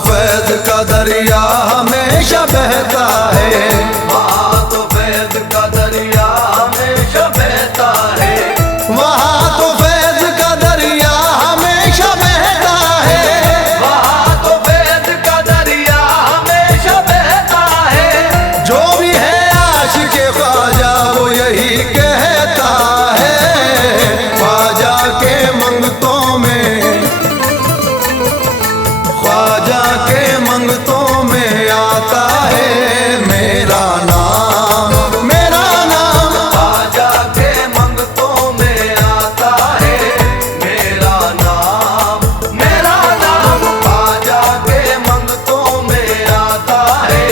फैज़ का दरिया हमेशा बहता है, वहाँ तो फैज़ का दरिया हमेशा बहता है, वहाँ तो फैज़ का दरिया हमेशा बहता है, वहाँ तो फैज़ का दरिया हमेशा बहता है। जो भी है आशिक़ ख्वाजा वो यही कहता है, ख्वाजा के मंगतों में, ख्वाजा के मंगतों में आता है मेरा नाम, मेरा नाम। ख्वाजा के मंगतों में आता है मेरा नाम, मेरा नाम। ख्वाजा के मंगतों में आता है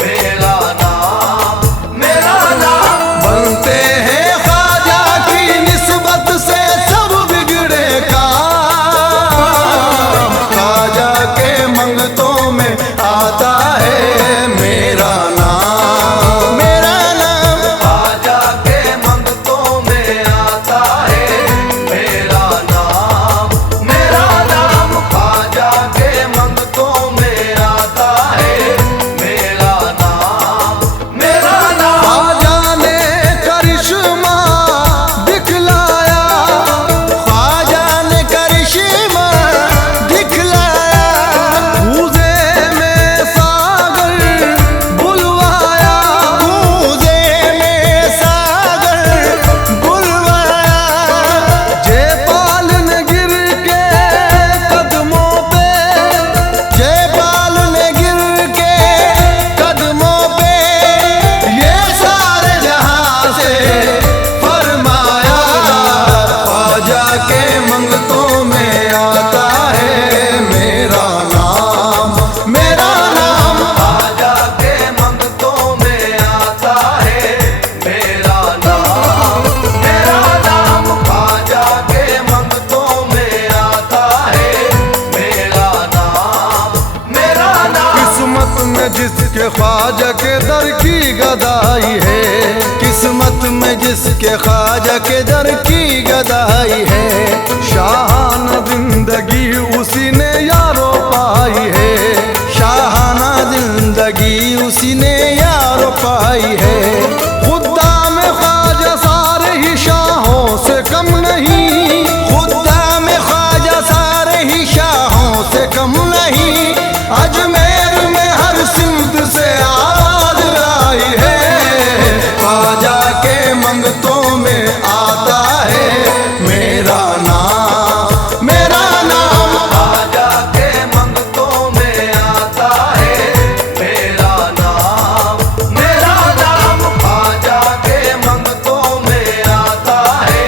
मेरा नाम, मेरा नाम। बनते हैं ख्वाजा की निस्बत से सब बिगड़े काम, ख्वाजा के मंगतों में आता है मेरा नाम, मेरा नाम। ख्वाजा के मंगतों में आता है मेरा नाम, मेरा नाम। ख्वाजा के मंगतों में आता है मेरा नाम, मेरा नाम। ख्वाजा ने करिश्मा दिखलाया, ख्वाजा ने करिश्मा दिखलाया, कूज़े में सागर बुलवाया, कूज़े में सागर बुलवाया। जयपाल ने गिर के कदमों पे, जयपाल ने गिर के कदमों पे ये सारे जहां से फरमाया, ख्वाजा के मंगतों में आता है मेरा नाम, मेरा नाम। ख्वाजा के मंगतों में आता है मेरा नाम, मेरा नाम। ख्वाजा के मंगतों में आता है मेरा नाम, मेरा नाम। किस्मत में जिसके ख्वाजा के दर की गदाई है, किस्मत में जिसके ख्वाजा के दर की गदाई है, शाहाना जिंदगी उसी ने यारो पाई है, शाहाना जिंदगी उसी ने यारो पाई है। खुदा में ख्वाजा सारे ही शाहों से कम नहीं, खुदा में ख्वाजा सारे ही शाहों से कम नहीं। अजमेर में हर सिमत से आवाज आई है, ख्वाजा के मंगतों में आता है मेरा नाम, मेरा नाम। ख्वाजा के मंगतों में आता है मेरा नाम, मेरा नाम। ख्वाजा के मंगतों में आता है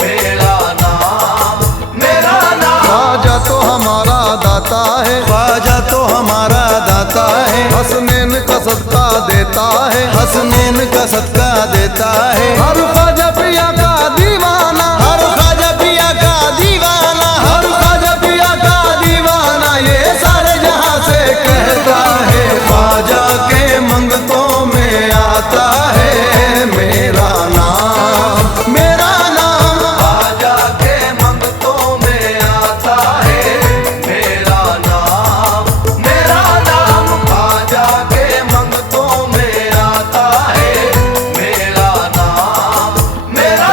मेरा नाम, मेरा नाम। ख्वाजा तो हमारा दाता है, ख्वाजा तो हमारा दाता है, हसनैन का सदका देता है, हसनैन का सदका देता है। हर ख्वाजा पिया का दीवाना, हर ख्वाजा पिया का दीवाना, हर ख्वाजा पिया का दीवाना ये सारे जहां से कहता है, ख्वाजा के मंगतों में आता है मेरा नाम, मेरा नाम। ख्वाजा के मंगतों में आता है मेरा नाम, मेरा नाम। ख्वाजा के मंगतों में आता है मेरा नाम, मेरा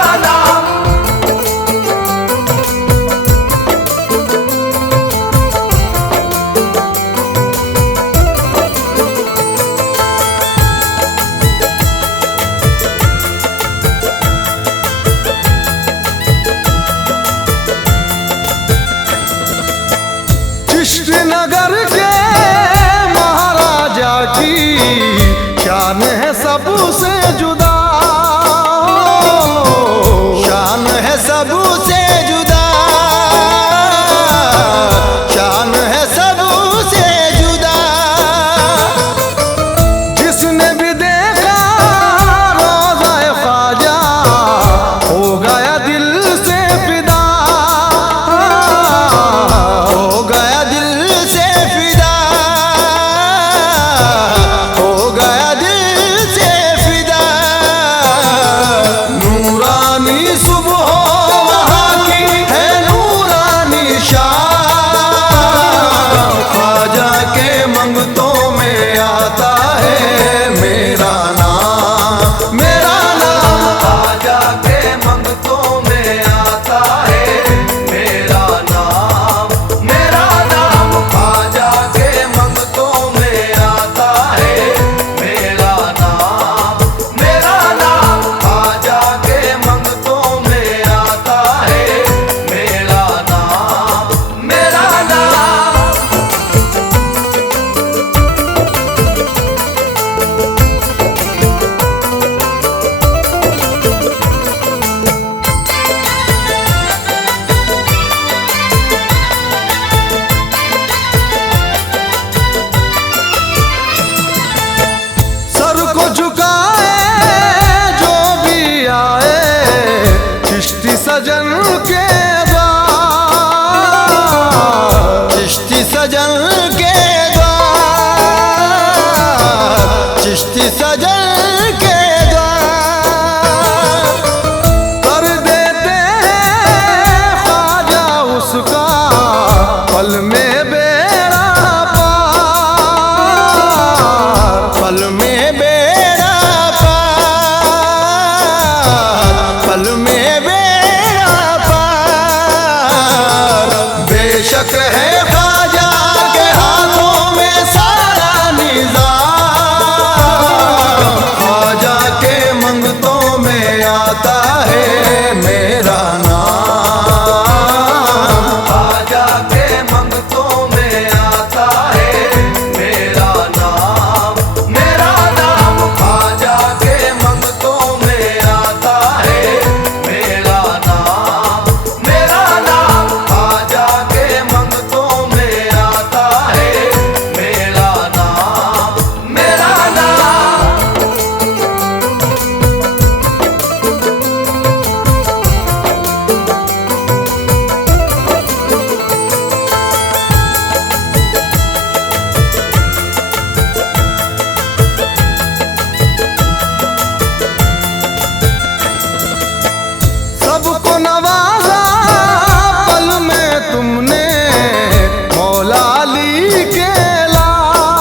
के लाल,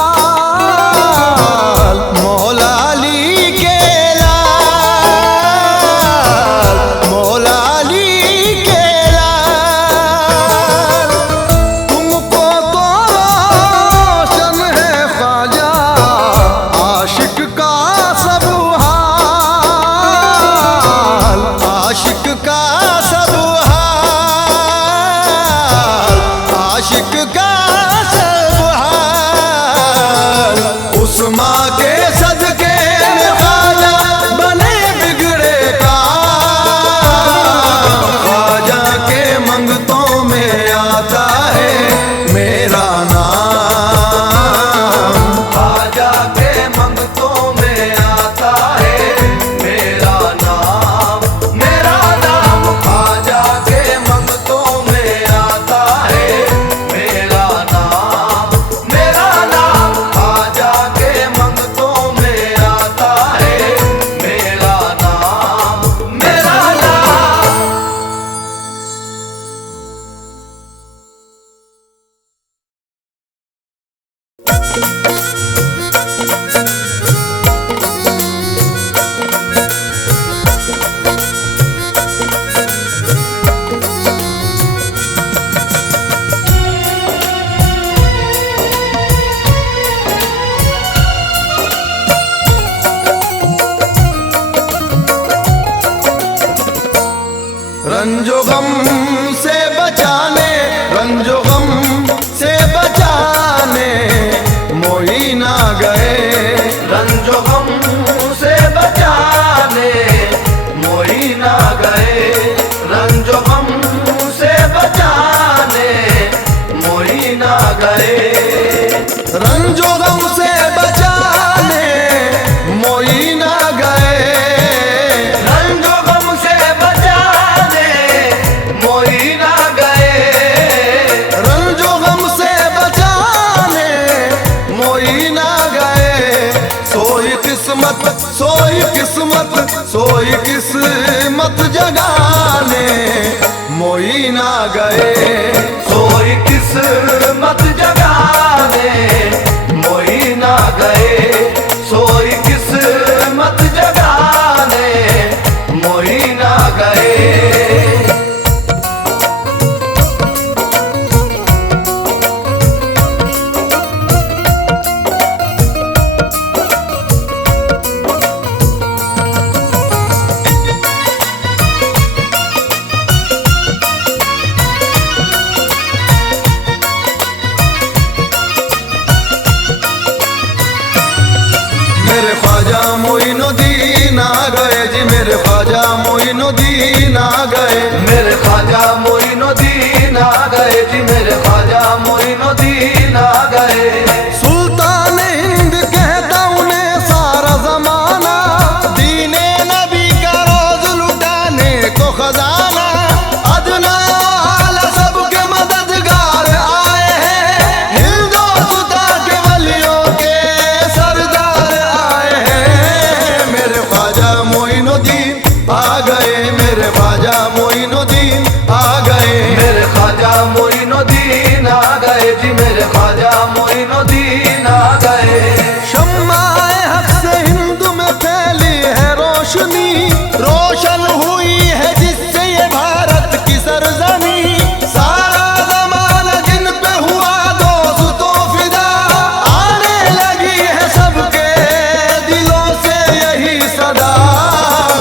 मौला अली के लाल, मौला अली के लाल। तुमको तो रोशन है ख्वाजा आशिक का सब हाल, आशिक का सब हाल, आशिक का सब हाल। उस माँ के सदके में ख्वाजा बने बिगड़े काम। ख्वाजा के मंगतों में आता है मेरा नाम, ख्वाजा के मंगतों में आता है मेरा नाम, मेरा नाम। ख्वाजा के मंगतों में आता है मेरा नाम, मेरा नाम। ख्वाजा के मंगतों में आता है मेरा नाम, मेरा नाम। रंजो गम से बचाने, रंजो गम से बचाने मोही ना गए। रंजो गम से बचाने मोही ना गए, रंजो गम से बचाने मोही ना गए। रंजो गम से बचाने मोही ना गए, रंजो गम से बचाने मोही ना गए, रंजो गम से बचाने मोही ना गए। सोई किस्मत, सोई किस्मत, सोई किस्मत जगाने मोही ना गए। सोई किस्मत जगाने मोही ना गए, सोई किस्मत जगाने मोही ना गए। मेरे ख्वाजा मोइनुद्दीन आ गए जी, मेरे ख्वाजा मोइनुद्दीन आ गए। मेरे ख्वाजा मोइनुद्दीन आ गए जी, मेरे ख्वाजा मोइनुद्दीन आ गए। सुल्तान हिंद कहता उन्हें सारा जमाना, दीने नबी का रोज लुटाने को खजाना। अदना आला सबके मददगार आए हैं, हिंदुस्ता के वलियों के सरदार आए हैं। मेरे ख्वाजा मोइनुद्दीन आ गए, मेरे ख्वाजा मोइनुद्दीन आ गए। मेरे ख्वाजा मोइनुद्दीन आ गए जी, मेरे ख्वाजा मोइनुद्दीन आ गए। शम्माए हक से हिंद में फैली है रोशनी, रोशन हुई है जिससे ये भारत की सरजमी। सारा ज़माना जिन पे हुआ दोस्तों फिदा, आने लगी है सबके दिलों से यही सदा।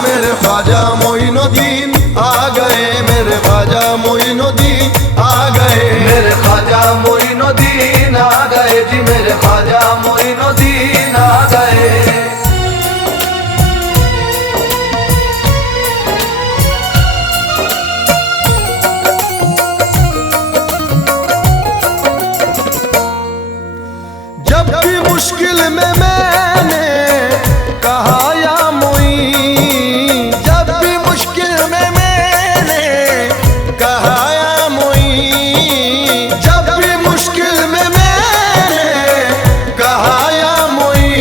मेरे ख्वाजा मोइनुद्दीन आ गए, मेरे ख्वाजा मोइनुद्दीन आ गए। मेरे ख्वाजा मोइनुद्दीन आ गए जी, मेरे ख्वाजा मोइनुद्दीन आ गए। जब भी मुश्किल में मैंने कहा या मोई, जब भी मुश्किल में मैंने कहा या मोई, जब भी मुश्किल में मैंने कहा या मोई।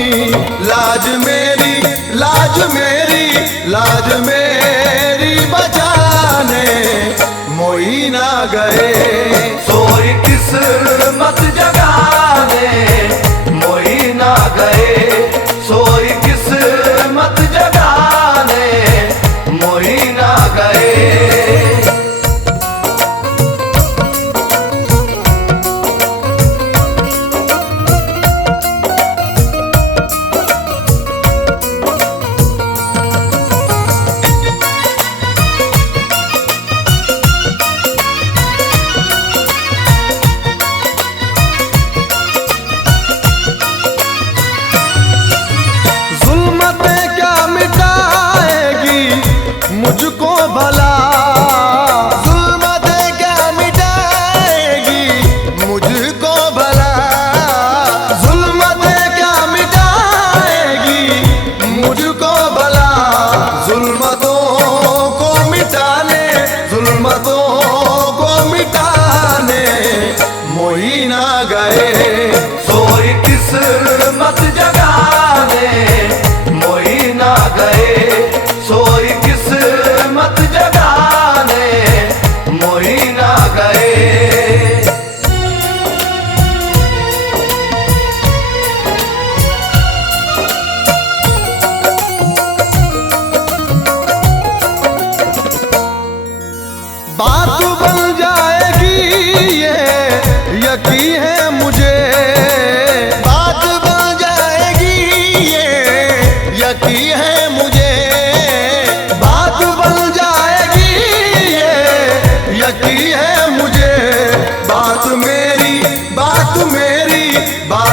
लाज मेरी, लाज मेरी, लाज मेरी बचाने मोई ना गए। सोई किस्मत जगा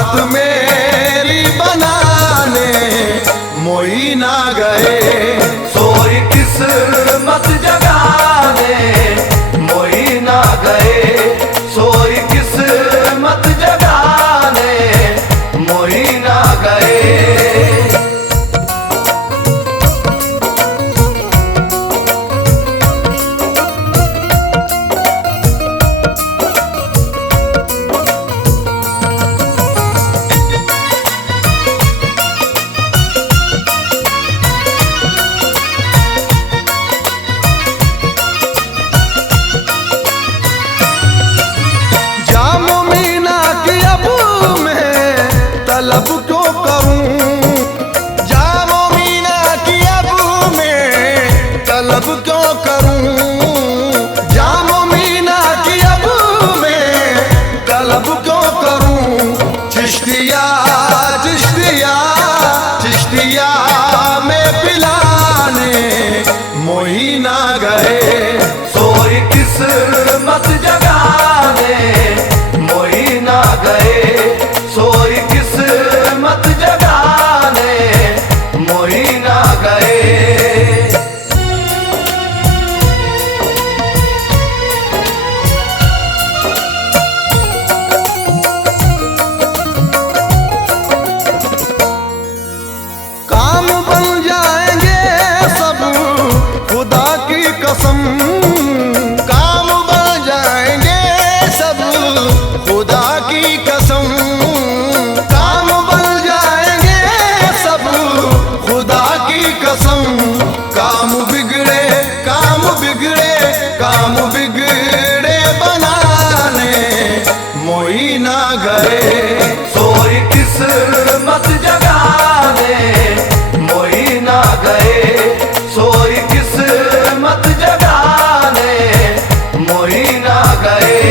बात मेरी बनाने मोई ना गए। सोई किस्मत जगाने मोई ना गए, सोई किस्मत जगाने मोई ना गए। तलब क्यों करूं, जामो मीना की अब मैं तलब क्यों करूं, जामो मीना की अब मैं तलब क्यों करूं। चिश्तिया चिश्तिया चिश्तिया में पिलाने मोई ना गए। सोई किस्मत जगाने मोई ना गए, सोई किस्मत जगाने मोई ना गए। काम बन जाएंगे सब खुदा की कसम, काम बन जाएंगे सब खुदा की कसम, काम बन जाएंगे सब खुदा की कसम। काम बिगड़े काम बिगड़े काम बिगड़े बनाने मोई ना गए। सोई किस्मत जगाने मोई ना गए, सोई किस्मत जगाने मोई ना गए।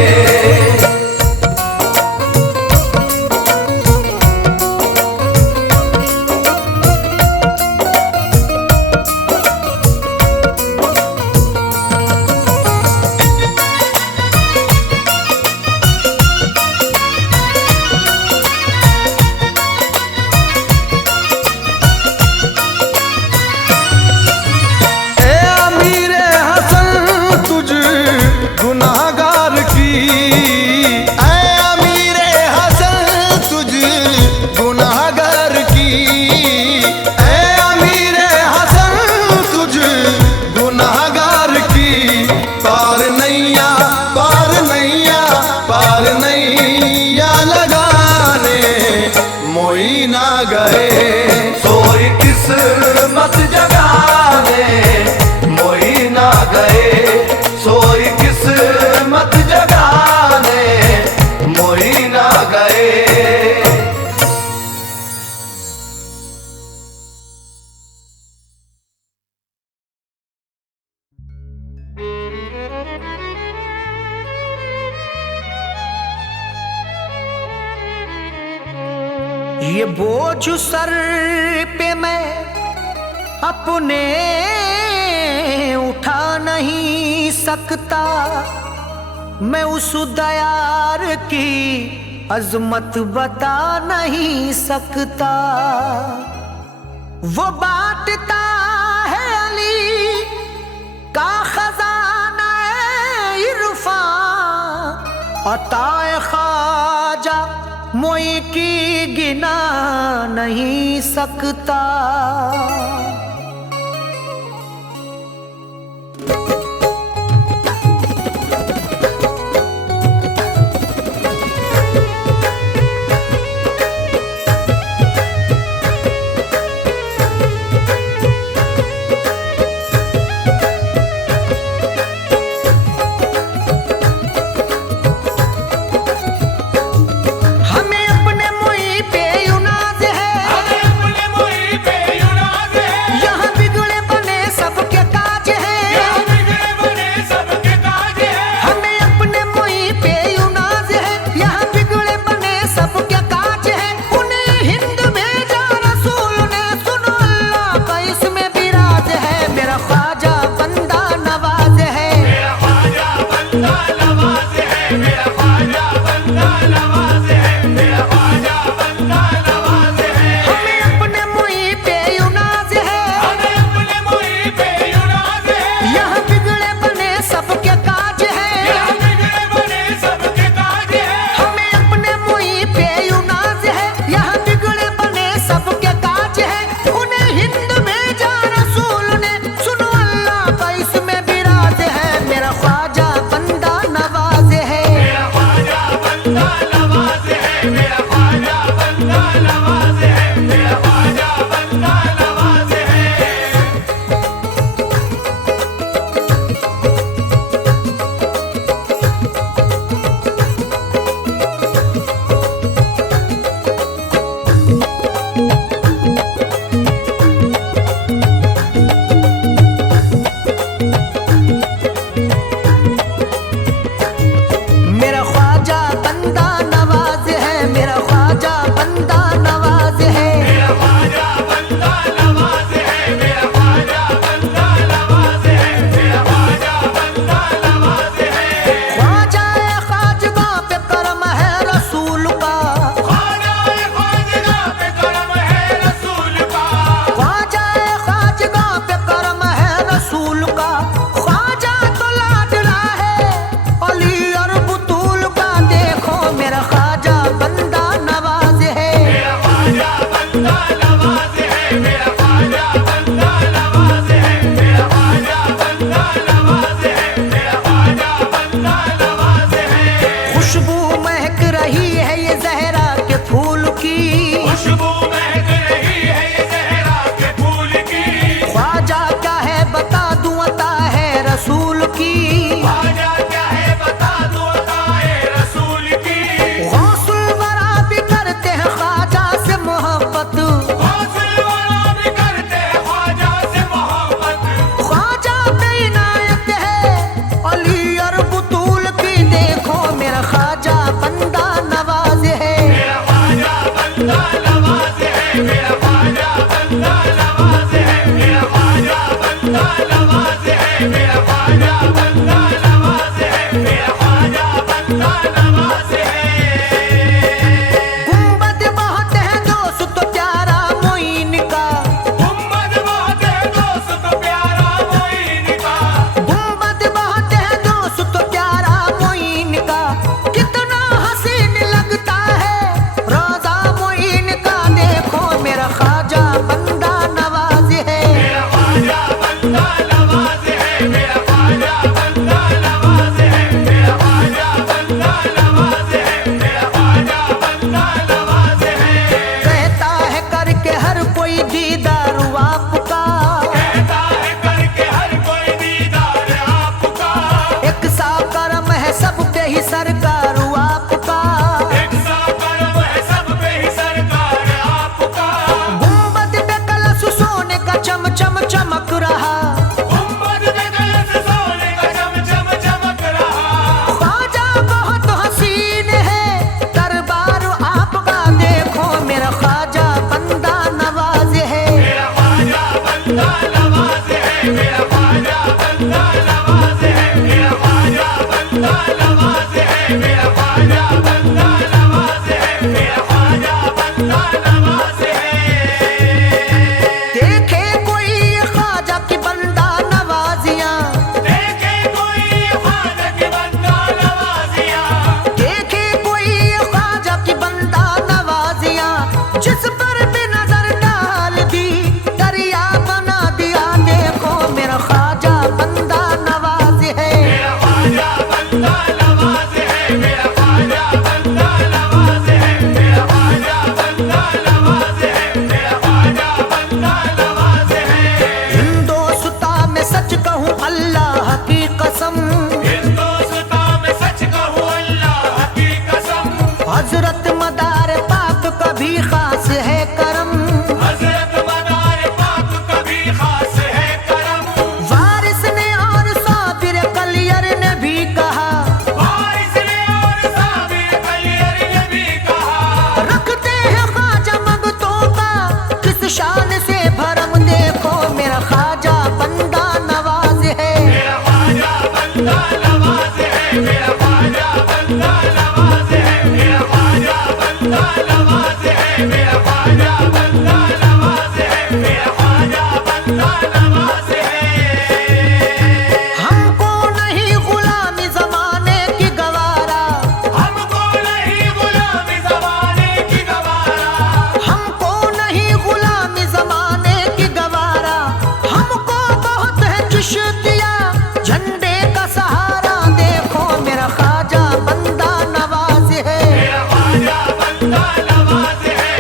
गुनाहगार की ऐ अमीरे हसन तुझ गुनाहगार की, ऐ अमीरे हसन तुझ गुनाहगार की। पार नैया पार नैया पार नैया लगाने मोई ना गए। सोई किस्मत जगाने मोई ना गए, सोई किस्मत जगाने मोई ना गए। ये बोझ सर पे मैं अपने उठा नहीं सकता, मैं उस दयार की अजमत बता नहीं सकता। वो बांटता है अली का खजाना इरफान, अताए ख्वाजा मोई की गिना नहीं सकता।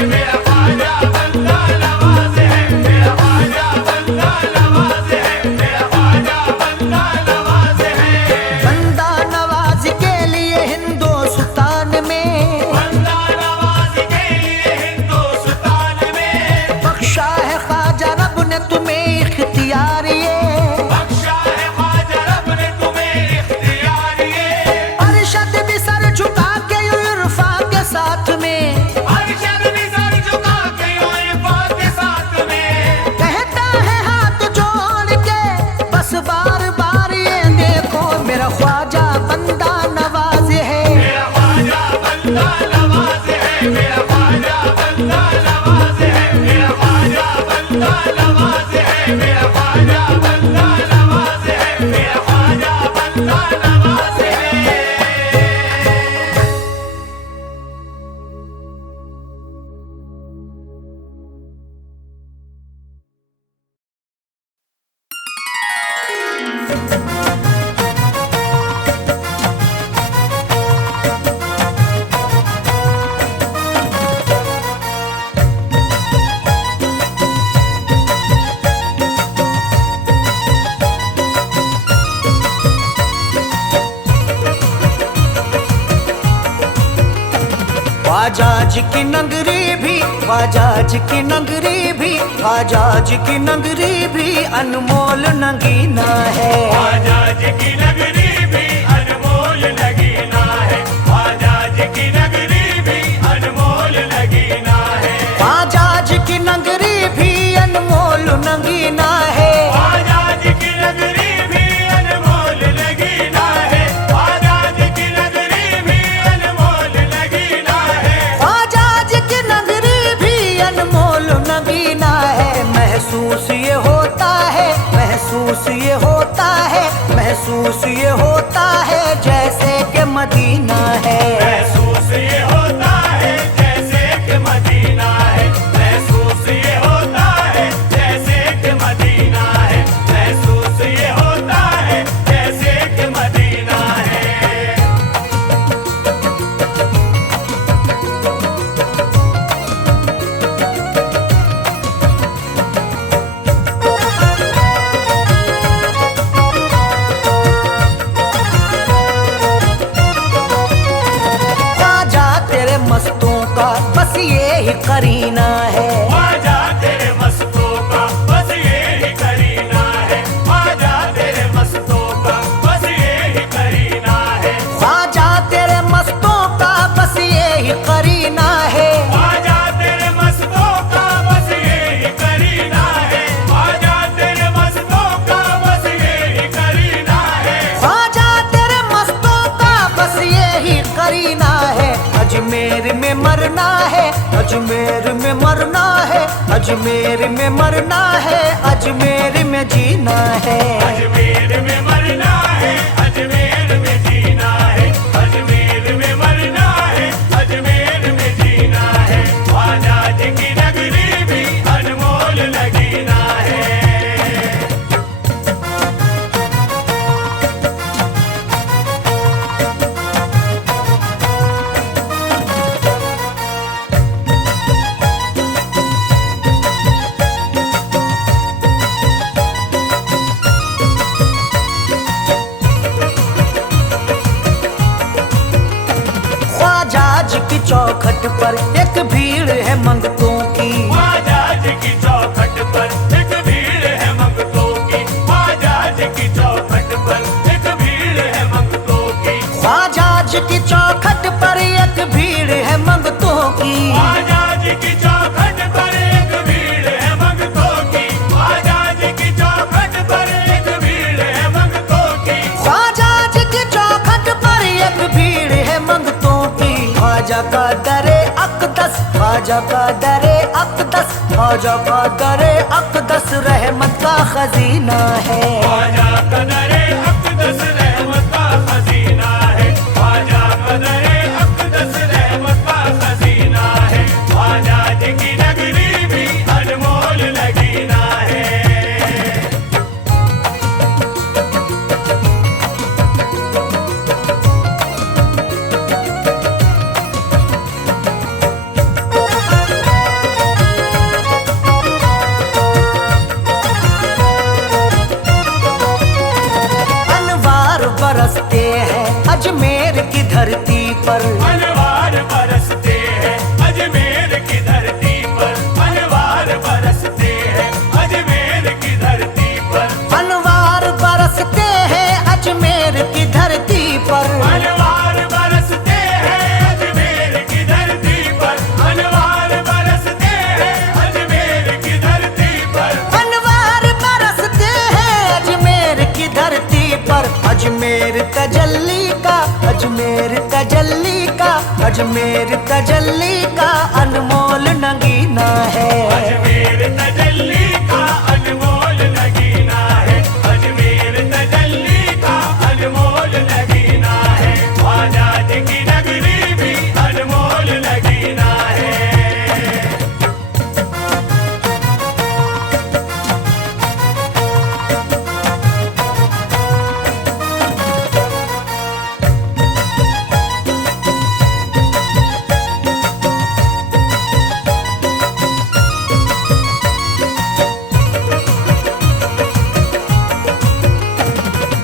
मेरा ख्वाजा बंदा नवाज है, मेरा ख्वाजा बंदा नवाज है, मेरा ख्वाजा बंदा नवाज है। बंदा नवाज के लिए हिंदुस्तान में, बंदा नवाज के लिए हिंदुस्तान में बख्शा है ख्वाजा रब ने तुम्हें इख्तियार ये, बख्शा है ख्वाजा रब ने तुम्हें इख्तियार ये। अरशद भी सर झुका के इरफा के साथ में, अरशद भी सर झुका के इरफा के साथ में कहता है हाथ जोड़ के बस बार बार ये देखो मेरा ख्वाजा बंदा नवाज है। मेरा ख्वाजा बंदा नवाज है, मेरा ख्वाजा बंदा नवाज है, मेरा ख्वाजा बंदा नवाज है, मेरा ख्वाजा बंदा नवाज है, मेरा ख्वाजा बंदा नवाज है। ख्वाजाज की नगरी भी, ख्वाजाज की नगरी भी, ख्वाजाज की नगरी भी अनमोल नगीना है। ख्वाजा जी की नगरी भी अनमोल नगीना है, ख्वाजा जी की नगरी भी अनमोल नगीना है। ख्वाजाज की नगरी भी अनमोल नगीना है। ख्वाजा जी की नगरी भी अनमोल नगीना है, ख्वाजा जी की नगरी भी अनमोल नगीना है। ख्वाजाज की नगरी भी अनमोल नगीना है। महसूस ये होता है, महसूस ये होता है, महसूस ये होता है जैसे कि मदीना है। महसूस ये होता है जैसे कि मदीना है, महसूस ये होता है जैसे कि मदीना है, महसूस ये होता है जैसे कि मदीना है। ख्वाजा तेरे मस्तों का बस ये ही करीना है। ख्वाजा तेरे मस्तों का बस ये ही करीना है, ख्वाजा तेरे मस्तों का बस ये ही करीना है। ख्वाजा तेरे मस्तों का बस ये ही करीना है। ख्वाजा तेरे मस्तों का बस ये ही करीना है, ख्वाजा तेरे मस्तों का बस ये ही करीना है। ख्वाजा तेरे मस्तों का बस ये ही करीना है। अजमेर में मरना है, अजमेर में मरना है, अजमेर में मरना है, अजमेर में जीना है। अजमेर में मरना है, अजमेर में जीना है, अजमेर में मरना है, अजमेर में जीना है। ख्वाजा जी की नगरी भी अनमोल नगीना है। ख्वाजाज की चौखट पर एक भीड़ है मंगतों की। ख्वाजा जी की चौखट पर एक भीड़ है मंगतों की, ख्वाजा जी की चौखट पर एक भीड़ है मंगतों की। ख्वाजाज की चौखट पर एक भीड़ है मंगतों की। ख्वाजा जी की चौखट पर एक भीड़ है मंगतों की, ख्वाजा जी की चौखट पर एक भीड़ है मंगतों की। ख्वाजाज की चौखट पर एक भीड़ है मंगतों की। ख्वाजा का दरे अकदस, ख्वाजा का दरे अकदस, ख्वाजा का दरे अकदस रहमत का खजीना है। ख्वाजा का दरे अक़दस रहमत का खजीना है, ख्वाजा का दरे अक़दस रहमत का खजीना है। ख्वाजा जी की नगरी भी अनमोल नगीना है। पर। अनवार बरसते हैं अजमेर की धरती पर, अनवार बरसते हैं अजमेर की धरती पर, अनवार बरसते हैं अजमेर की धरती पर। अनवार बरसते हैं अजमेर की धरती पर, अनवार बरसते हैं अजमेर की धरती पर, अनवार बरसते हैं अजमेर की धरती पर। अजमेर तजल्ली का, अजमेर तजल्ली का, अजमेर तजल्ली का अनमोल नगीना है। अजमेर तजल्ली का अनमोल नगीना है, अजमेर तजल्ली का अनमोल नगीना है, ख्वाजा जी की नगरी भी अनमोल नगीना है।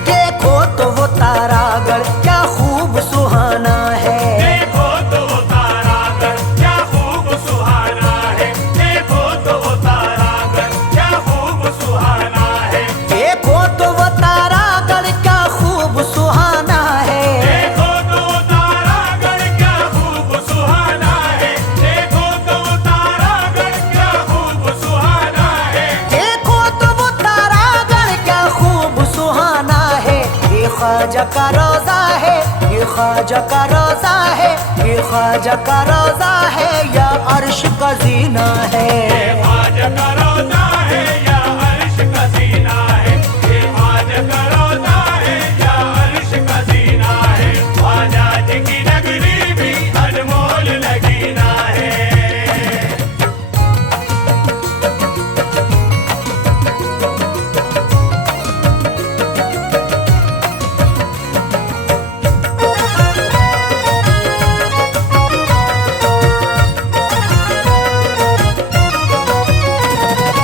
देखो तो वो तारागढ़ क्या खूब सुहाना है। देखो तो वो तारागढ़ क्या खूब सुहाना है, देखो तो वो तारागढ़ क्या खूब सुहाना है, देखो तो वो तारागढ़ क्या खूब सुहाना है। देखो तो वो तारागढ़ क्या खूब सुहाना है, देखो तो वो तारागढ़ क्या खूब सुहाना है, देखो तो वो तारागढ़ क्या खूब सुहाना है। ये ख्वाजा का रोजा है, ये ख्वाजा का रोजा है, ये ख्वाजा का रोजा है या अर्श का जीना है। ये ख्वाजा का रोजा है या अर्श का सीना है, ये ख्वाजा का रोजा है या अर्श का सीना है, ख्वाजा जी की नगरी भी अनमोल नगीना है।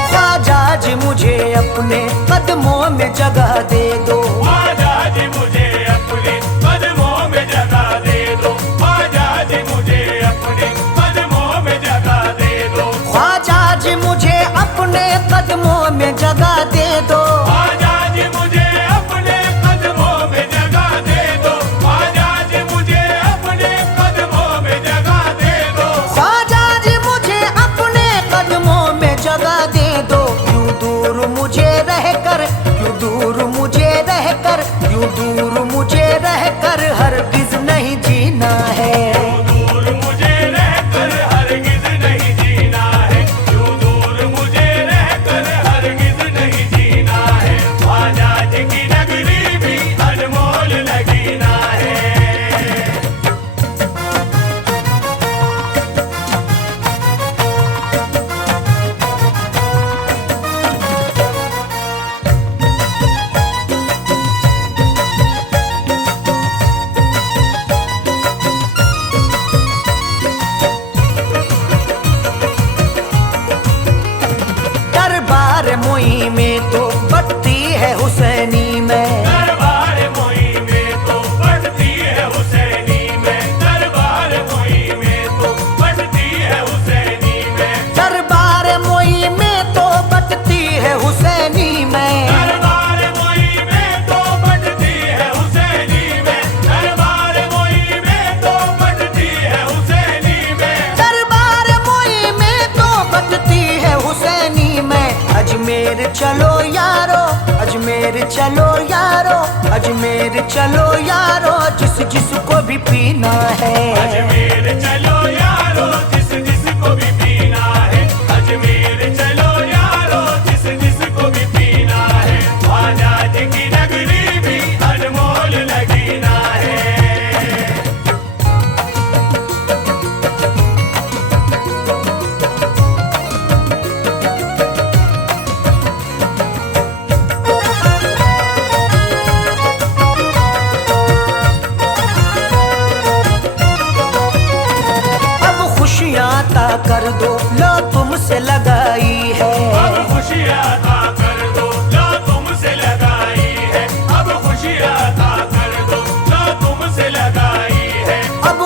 ख्वाजा जी मुझे अपने कदमों में जगह दे दो। ख्वाजा जी मुझे अपने कदमों में जगह दे दो, ख्वाजा जी मुझे अपने कदमों में जगह दे दो, ख्वाजा जी मुझे अपने कदमों में जगह दे दो। ख्वाजा जी मुझे अपने कदमों में जगह दे दो, ख्वाजा जी मुझे अपने कदमों में जगह दे दो, ख्वाजा जी मुझे अपने कदमों में जगह दे दो। यूं दूर मुझे रहकर, यूं दूर मुझे रहकर, यूं दूर मुझे रहकर हरगिज नहीं जीना है। दूर मुझे रहकर हरगिज नहीं जीना है, यूं दूर मुझे रहकर हरगिज नहीं जीना है, ख्वाजा जी की नगरी भी अनमोल नगीना है। दरबार मोई में तो बत्ती है हुसैनी में। दरबार मोई में तो बढ़ती है हुसैनी में, दरबार मोई में तो बढ़ती है हुसैनी में, दरबार मोई में तो बटती है हुसैनी में। दरबार मोई में तो बढ़ती है हुसैनी में, दरबार मोई में तो बढ़ती है हुसैनी में, दरबार मोई में तो बटती है हुसैनी में। अजमेर चलो यारो, अजमेर चलो यारो, अजमेर चलो यारो, जिस जिसको भी पीना है। अजमेर चलो यारो जिस जिसको भी पीना है, अजमेर चलो यारो जिस जिसको भी पीना है, ख्वाजा जी की नगरी भी अनमोल नगीना है। कर दो लो तुमसे लगाई है। अब खुशियाँ अता कर दो लो तुमसे लगाई है, अब खुशियाँ अता कर दो लो तुमसे लगाई है, अब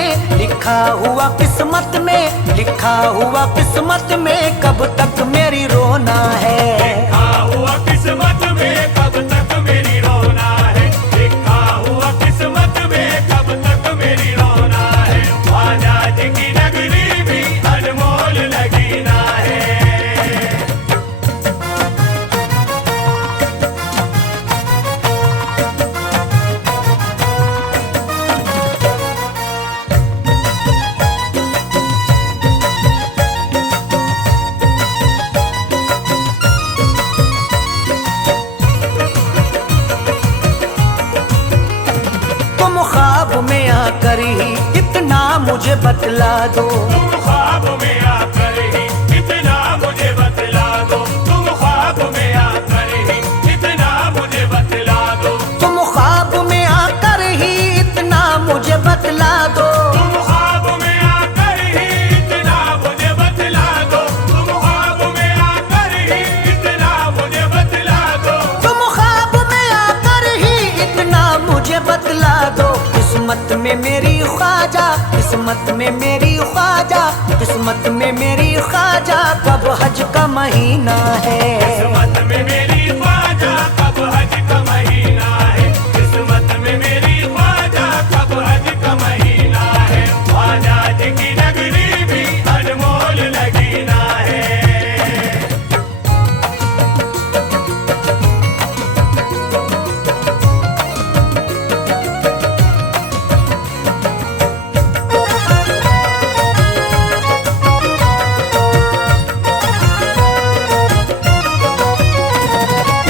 में, लिखा हुआ किस्मत में, लिखा हुआ किस्मत में, कब तक मेरी रोना है। लिखा हुआ किस्मत में कब तक मेरी रोना है, लिखा हुआ किस्मत में कब तक मेरी रोना है। ख्वाजा जी की नगरी भी अनमोल लगीना है। तुम ख्वाब में आकर ही इतना मुझे बतला दो, तुम ख्वाब में आकर ही इतना मुझे बतला दो, तुम ख्वाब में आकर ही इतना मुझे बतला दो, तुम ख्वाब में आकर ही इतना मुझे बतला दो, तुम ख्वाब में आकर ही इतना मुझे बतला दो, तुम ख्वाब में आकर ही इतना मुझे बतला दो। तुम ख्वाब में आकर ही इतना मुझे बतला दो। किस्मत में मेरी ख्वाजा, किस्मत में मेरी ख्वाजा, किस्मत में मेरी ख्वाजा, कब हज का महीना है। किस्मत में मेरी ख्वाजा कब हज का महीना है, किस्मत में मेरी ख्वाजा कब हज का महीना है। ख्वाजा जी की नगरी भी अनमोल लगीना है।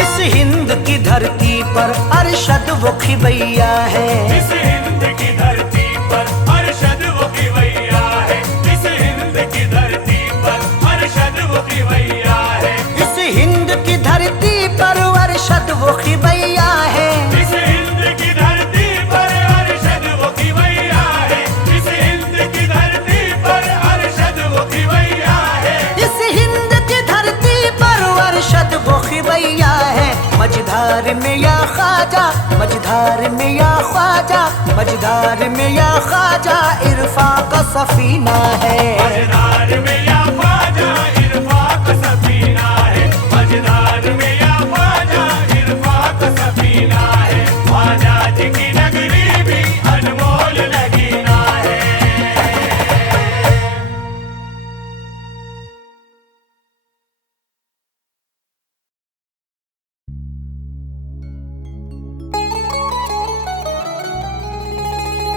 इस हिंद की धरती पर अरशद वो खिवैया है, इस हिंद की धरती पर अरशद वो खिवैया है, इस हिंद की धरती पर अरशद वो खिवैया है, इस हिंद की धरती पर अरशद वो खिवैया है, इस हिंद की धरती पर अरशद वो खिवैया है, इस हिंद की धरती पर अरशद वो खिवैया है। इस हिंद की धरती पर अरशद वो खिवैया है। मझधार में या ख्वाजा, मझधार में या ख्वाजा, मझधार में या ख्वाजा, इरफा का सफीना है। मझधार में या ख्वाजा इरफा का सफीना है, मझधार में या ख्वाजा इरफा का सफीना है। ख्वाजा जी की नगरी भी अनमोल लगीना है।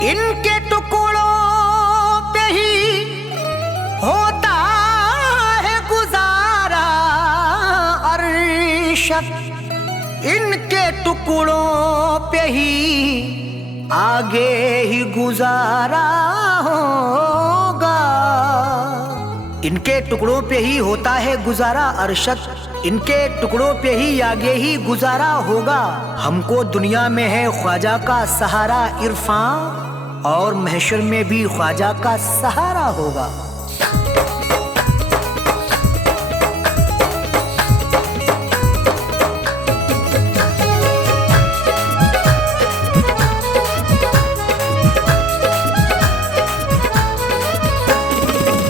इनके टुकड़ों पे ही होता है गुजारा अरशद, इनके टुकड़ों पे ही आगे ही गुजारा होगा। इनके टुकड़ों पे ही होता है गुजारा अरशद, इनके टुकड़ों पे ही आगे ही गुजारा होगा। हमको दुनिया में है ख्वाजा का सहारा इरफान, और महशर में भी ख्वाजा का सहारा होगा।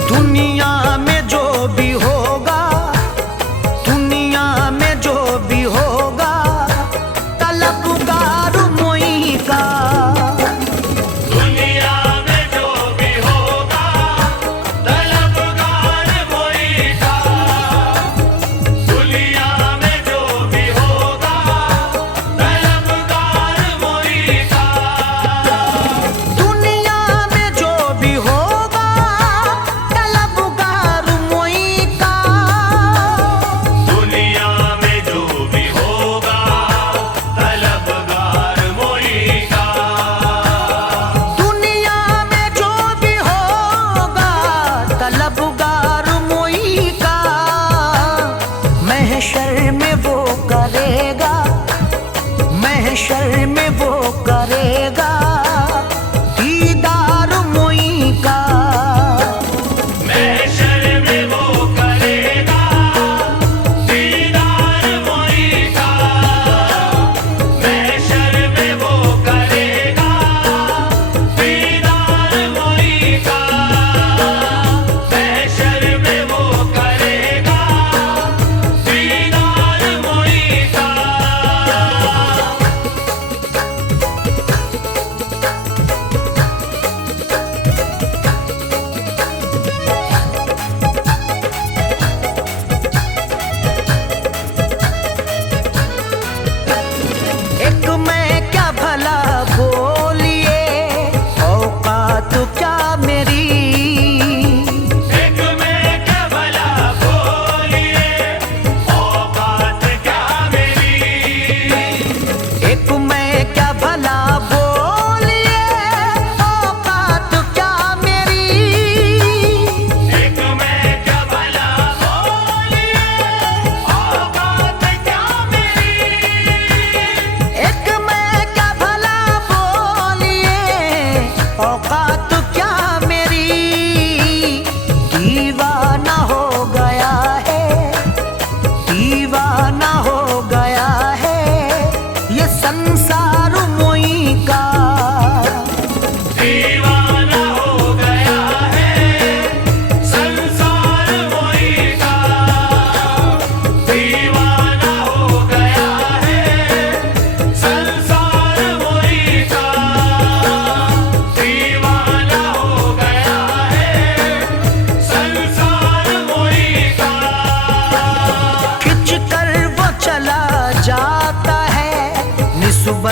दुनिया में जो भी होगा, दुनिया में जो भी होगा, तलबगार मोई का। दुनिया में जो भी होगा तलबगार मोई का, दुनिया में जो भी होगा तलबगार मोई का, दुनिया में जो भी होगा तलबगार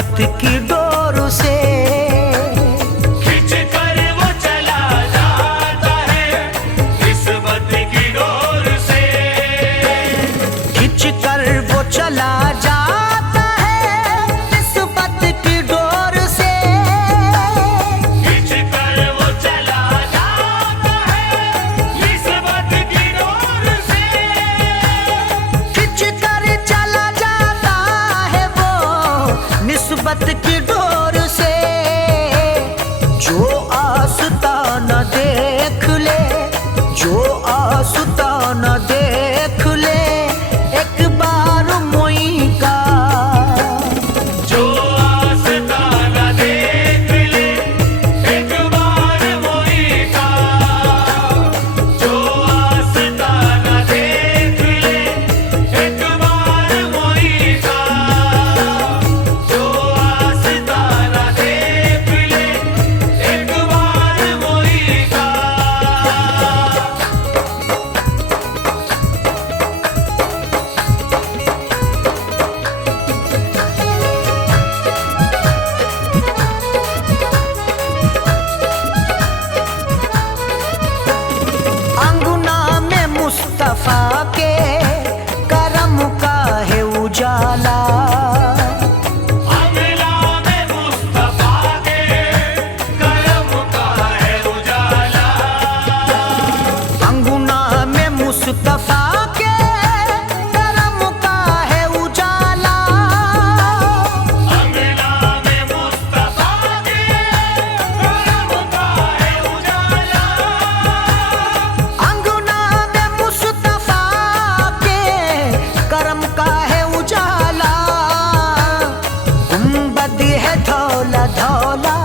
निस्बत की डोर से। खिंच कर वो चला जाता है निस्बत की डोर से। खिंच कर वो चला जाता है निस्बत की डोर से। खिंच कर वो चला जाता है निस्बत की डोर से। खिंच कर चला जाता है वो निस्बत की डोर से। जो आस्ताना देख ले, जो आस्ताना देख ले एक बार मोई का। जो आस्ताना देख ले एक बार मोई का। जो आस्ताना देख ले एक बार मोई का। जो आस्ताना देख ले एक बार मोई का। अंगुना में मुस्तफा के करम का है उजाला। अंगना में मुस्तफा के करम का है उजाला। अंगुना में मुस्तफा के करम का है उजाला। अंगना में मुस्तफा के करम का है उजाला। अंगुना में मुस्तफा के करम का है उजाला। गुंबद है धौला धौला,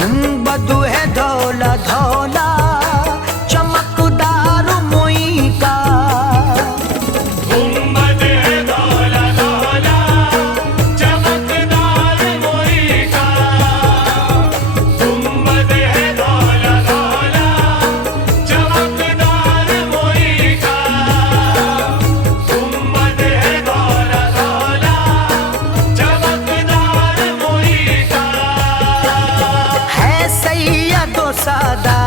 गुंबद है धौला धौला चमकदार मोई का। गुंबद है धौला धौला चमकदार मोई का। गुंबद है धौला धौला चमकदार मोई का। गुंबद है धौला धौला चमकदार मोई का। है सैयदो सादा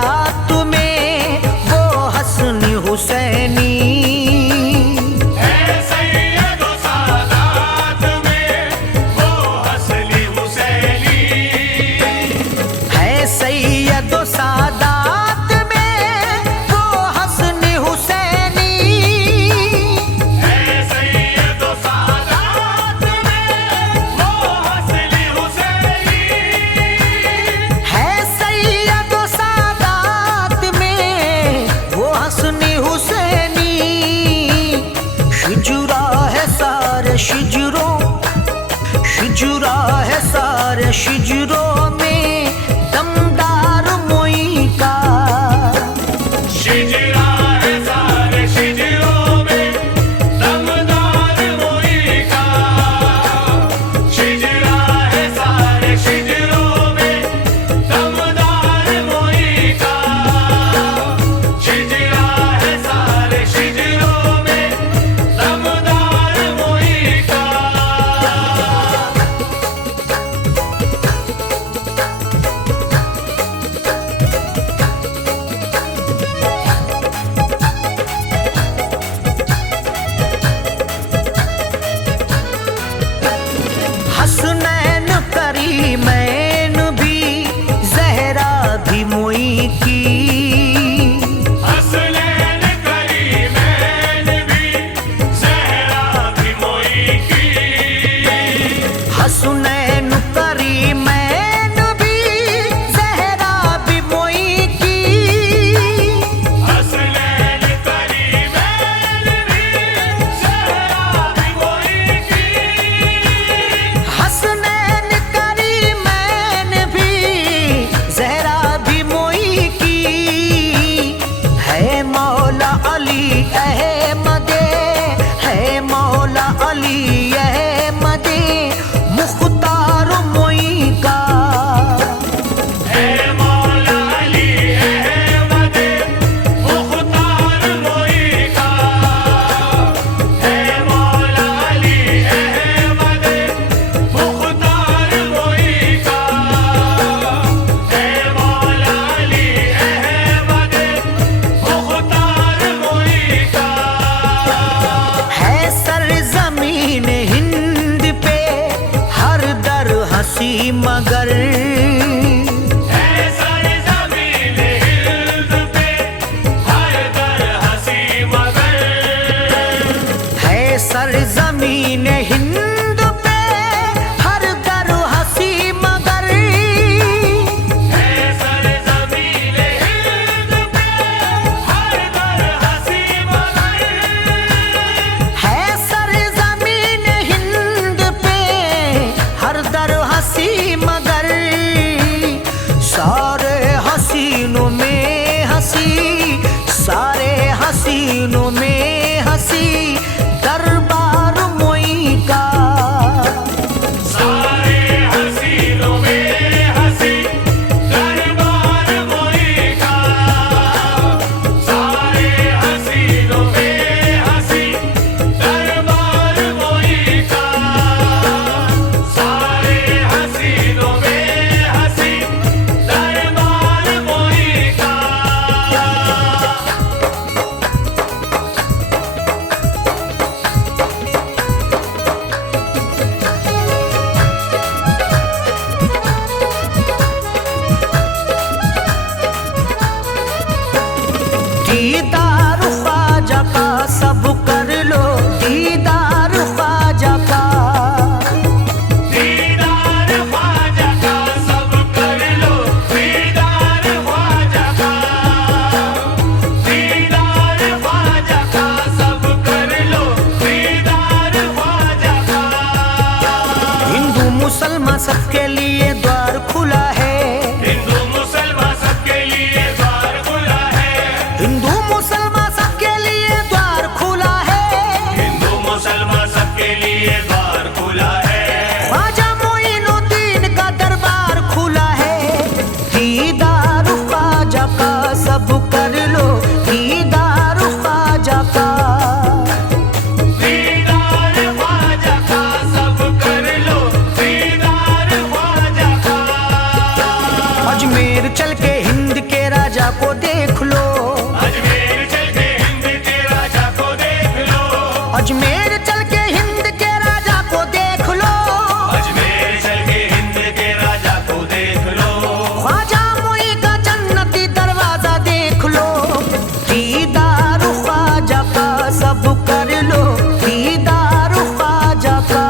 दीदार ख्वाजा का सब कर लो, दीदार ख्वाजा का। दीदार ख्वाजा का सब कर लो, दीदार ख्वाजा का। दीदार ख्वाजा का सब कर लो, दीदार ख्वाजा का। हिंदू मुसलमान सबके लिए द्वार खुला है, हिंदू मुसलमान सबके लिए द्वार खुला है। हिंदू मुसलमान सबके लिए द्वार खुला है। हिंदू मुसलमान सबके लिए द्वार खुला है। ख्वाजा मोइनुद्दीन का दरबार खुला है। दीदार ख्वाजा का सब कर लो, दीदार ख्वाजा का। दीदार ख्वाजा का सब कर लो, दीदार ख्वाजा का। अजमेर चल के हिंद के राजा को देख लो, अजमेर चल के हिंद के राजा को देख लो। अजमेर चल के हिंद के राजा को देख लो। अजमेर चल के हिंद के राजा को देख लो। ख्वाजा मोई का जन्नती दरवाजा देख लो। दीदार ख्वाजा का सब कर लो, दीदार ख्वाजा का।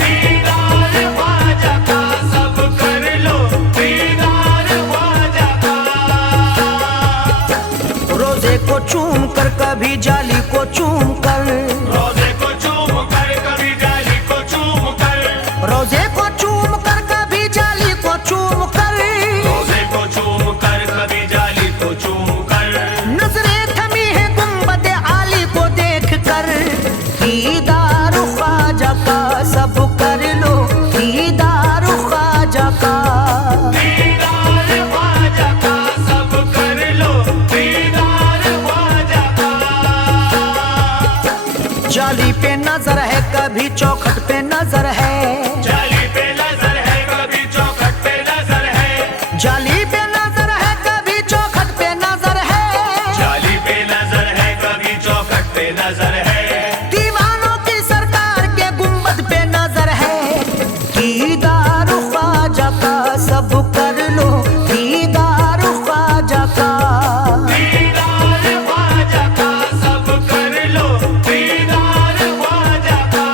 दीदार ख्वाजा का सब कर लो, दीदार ख्वाजा का। रोजे को चूम कर कभी जाली को चूम कर, रोजे को चूम कर कभी जाली को चूम कर। रोजे को चूम कर कभी जाली को चूम कर। रोजे को चूम कर कभी जाली को चूम कर। नजरें थमी है गुंबद आली को देख कर। दीदार ख्वाजा का सब कर लो, दीदार ख्वाजा का। दीदार ख्वाजा का सब कर लो, दीदार ख्वाजा का। जाली पे नजर है कभी चौखट पे नजर है, जाली पे नजर है कभी चौखट पे नजर है। जाली पे नजर है कभी चौखट पे नजर है। जाली पे नजर है कभी चौखट पे नजर है। दीवानों की सरकार के गुंबद पे नजर है। दीदार ख्वाजा का सब कर लो, दीदार ख्वाजा का। दीदार ख्वाजा का सब कर लो, दीदार ख्वाजा का।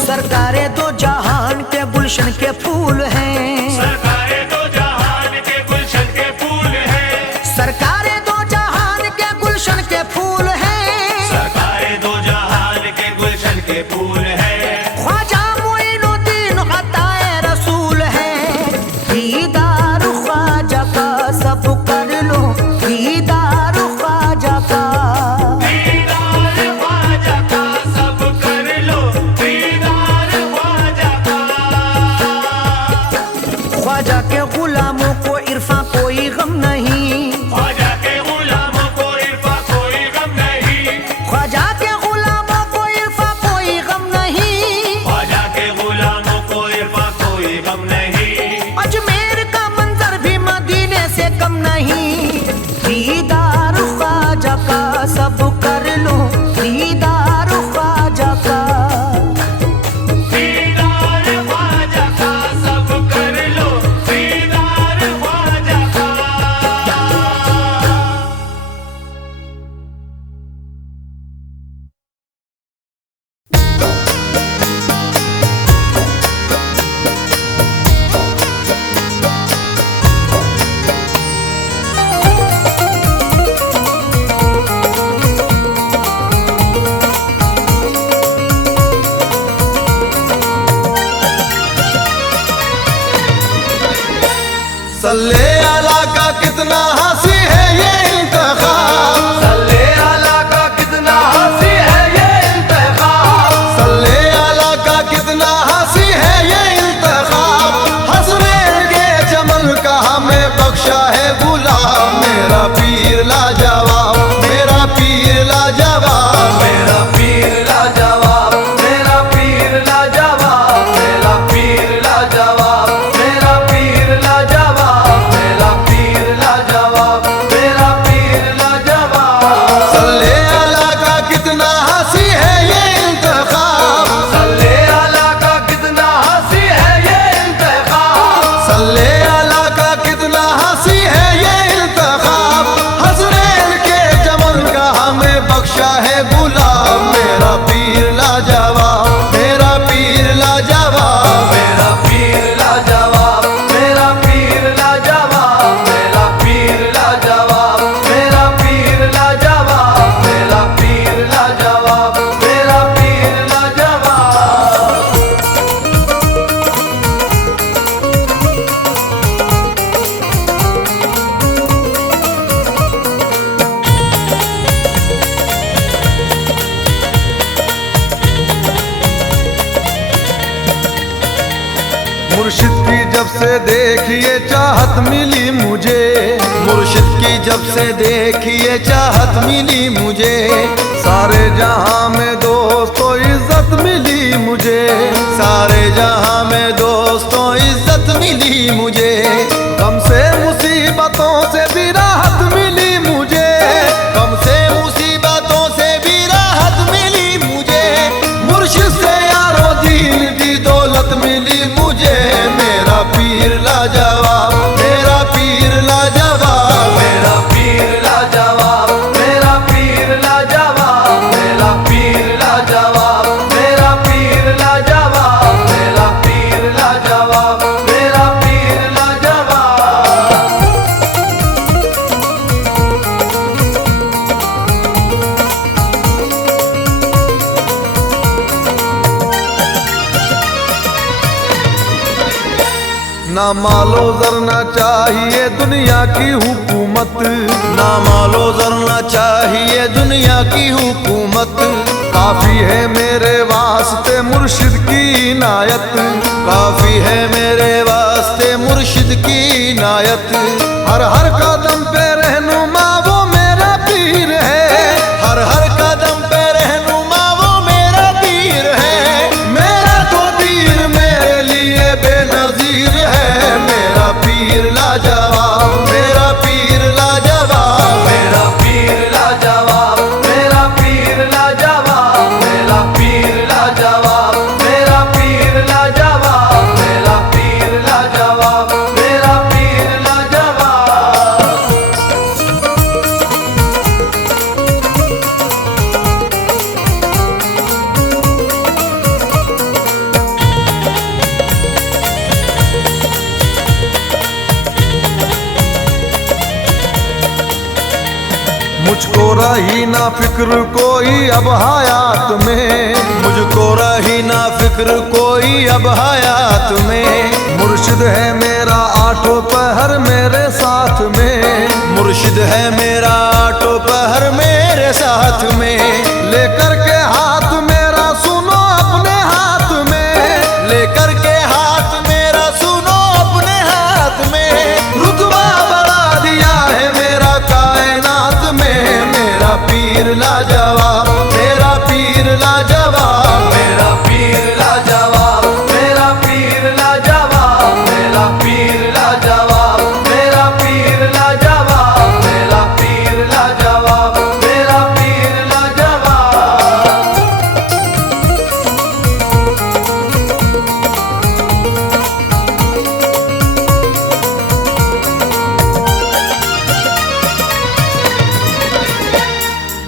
सरकारे दो जहान के गुलशन के फूल हैं, सरकारे दो जहान के गुलशन के फूल हैं। सरकारे दो जहान के गुलशन के फूल हैं। सरकारे दो जहान के गुलशन के फूल हैं। ख्वाजा मोइनुद्दीन अताए रसूल है। दीदार ख्वाजा का सब कर लो, दीदार ख्वाजा का। दीदार ख्वाजा का सब कर लो, दीदार ख्वाजा का। ख्वाजा के गुलामों को इरफा कोई गम नहीं, ख्वाजा के गुलामों को इरफा कोई गम नहीं। ख्वाजा के गुलामों को इरफा कोई गम नहीं। ख्वाजा के गुलामों को इरफा कोई गम नहीं। अजमेर का मंजर भी मदीने से कम नहीं। दीदार ख्वाजा का सब कर लो, दीदार ख्वाजा का। दीदार ख्वाजा का सब कर लो, दीदार ख्वाजा का। सल्ले आला का कितना हंसी है ये इंतखाब, सल्ले आला का कितना हंसी है ये इंतखाब, सल्ले आला का कितना हंसी है ये इंतखाब। हंसने के चमन का हमें बख्शा है गुलाम, मेरा पीर लाजवाब, मेरा पीर लाजवाब, मेरा पीर लाजवाब, मेरा पीर लाजवाब, मेरा पीर लाजवाब, मेरा पीर लाजवाब, मेरा पीर लाजवाब, मेरा पीर लाजवाब। सल्ले आला का कितना हंसी है ये इंतखाब, सल्ले आला का कितना हंसी है ये इंतखाब, सल्ले आला का कितना हंसी है ये इंतखाब। से देखिए चाहत मिली मुझे, मुर्शिद की जब से देखिए चाहत मिली मुझे, सारे जहां में दोस्तों इज्जत मिली मुझे, सारे जहां में दोस्तों इज्जत मिली मुझे, गम से मुसीबतों से भी राहत मिली मुझे, गम से मुसीबतों से भी राहत मिली मुझे, मुर्शिद से यारो दीन की दौलत मिली मुझे, मेरा पीर लाजवाब, मेरा पीर लाजवाब, मेरा पीर लाजवाब, मेरा पीर लाजवाब, मेरा पीर लाजवाब, मेरा पीर लाजवाब, मेरा पीर लाजवाब, मेरा पीर लाजवाब। ना मालो जर ना चाहिए दुनिया की हुकूमत, ना मालो जर ना चाहिए दुनिया की हुकूमत, काफी है मेरे वास्ते मुर्शिद की इनायत, काफी है मेरे वास्ते मुर्शिद की इनायत, हर हर कदम पे रहनुमा वो मेरा पीर है, हर हर कदम पे रहनुमा वो मेरा पीर है, मेरा तो पीर मेरे लिए बेनजीर है, मेरा पीर लाजवाब, मेरा पीर लाजवाब, मेरा पीर लाजवाब, मेरा पीर लाजवाब, मेरा पीर लाजवाब, मेरा पीर लाजवाब, मेरा पीर लाजवाब, मेरा पीर लाजवाब। मुझको रही ना फिक्र कोई अब हयात में, मुझको रही ना फिक्र कोई अब हयात में, मुर्शिद है मेरा आठों पहर मेरे साथ में, मुर्शिद है मेरा आठों पहर मेरे साथ में, लेकर के हाथ मेरा सुनो अपने हाथ में, लेकर के हाथ मेरा सुनो अपने हाथ में, रुतबा बढ़ा दिया है मेरा कायनात में, मेरा पीर लाजवाब, मेरा पीर लाजवाब, मेरा पीर लाजवाब, मेरा पीर लाजवाब, मेरा पीर लाजवाब, मेरा पीर लाजवाब, मेरा पीर लाजवाब, मेरा पीर लाजवाब।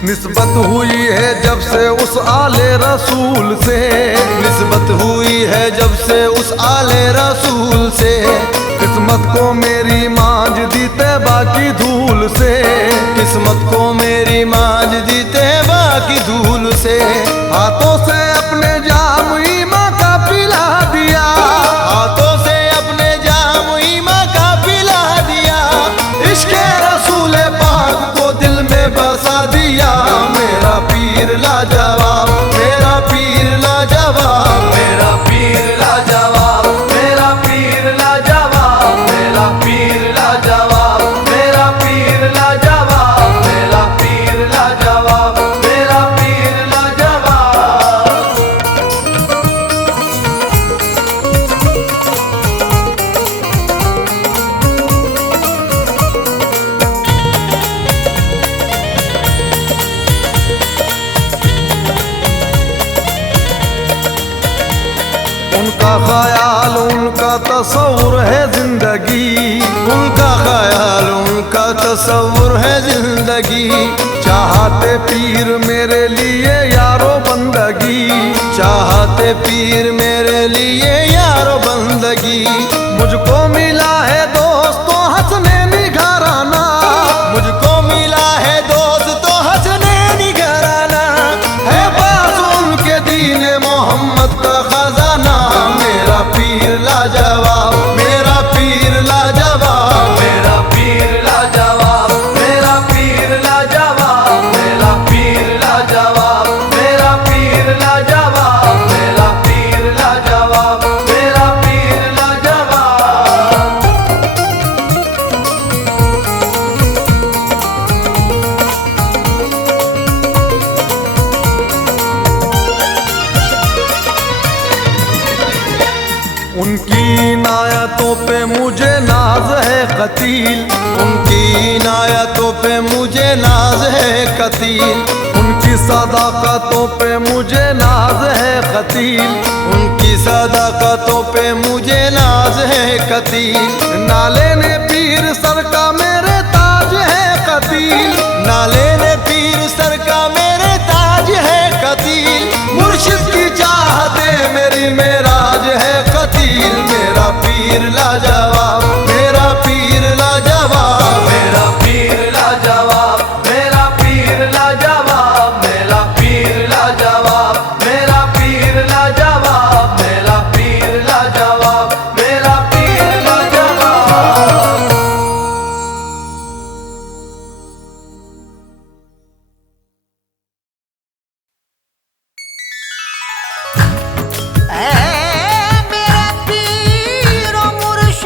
निस्बत हुई है जब से उस आले रसूल से, निस्बत हुई है जब से उस आले रसूल से, किस्मत को मेरी मांझ दी तैबा की धूल से, किस्मत को मेरी मांझ दी तैबा की धूल से, हाथों से अपने जाम ईमा का पिला दिया, हाथों से अपने जाम ईमा का पिला दिया, इश्क़े रसूल पाक को दिल में बसा दिया, मेरा पीर लाजवाब, मेरा पीर लाजवाब, मेरा पीर लाजवाब, मेरा पीर लाजवाब, मेरा पीर लाजवाब, मेरा पीर लाजवाब, मेरा पीर लाजवाब, मेरा पीर लाजवाब। उनका ख्याल उनका तस्वुर है जिंदगी, उनका ख्याल उनका तस्वुर है जिंदगी, चाहते पीर मेरे लिए यारो बंदगी, चाहते पीर मेरे लिए यारो बंदगी, मुझको मिला है दोस्तों हंसने निघराना, मुझको मिला है दोस्तों हंसने निघराना, है पास उनके दीन मोहम्मद का खजाना, मेरा पीर लाजवाब, मेरा पीर लाजवाब, मेरा पीर लाजवाब, मेरा पीर लाजवाब, मेरा पीर लाजवाब, मेरा पीर लाजवाब, मेरा पीर कतील, उनकी इनायतों पे मुझे नाज है कतील, उनकी सदाकतों पे मुझे नाज है कतील, उनकी सदाकतों पे मुझे नाज है कतील। नाले ने पीर सर का मेरे ताज है कतील, नाले ने पीर सर का मेरे ताज है कतील, मुर्शिद की चाहते मेरी मेराज है कतील। मेरा पीर लाजवाब, मेरा पीर लाजवाब, मेरा पीर लाजवाब, मेरा पीर लाजवाब, मेरा पीर लाजवाब, मेरा पीर लाजवाब, मेरा पीर लाजवाब, मेरा पीर लाजवाब। मेरा पीर मुर्शिद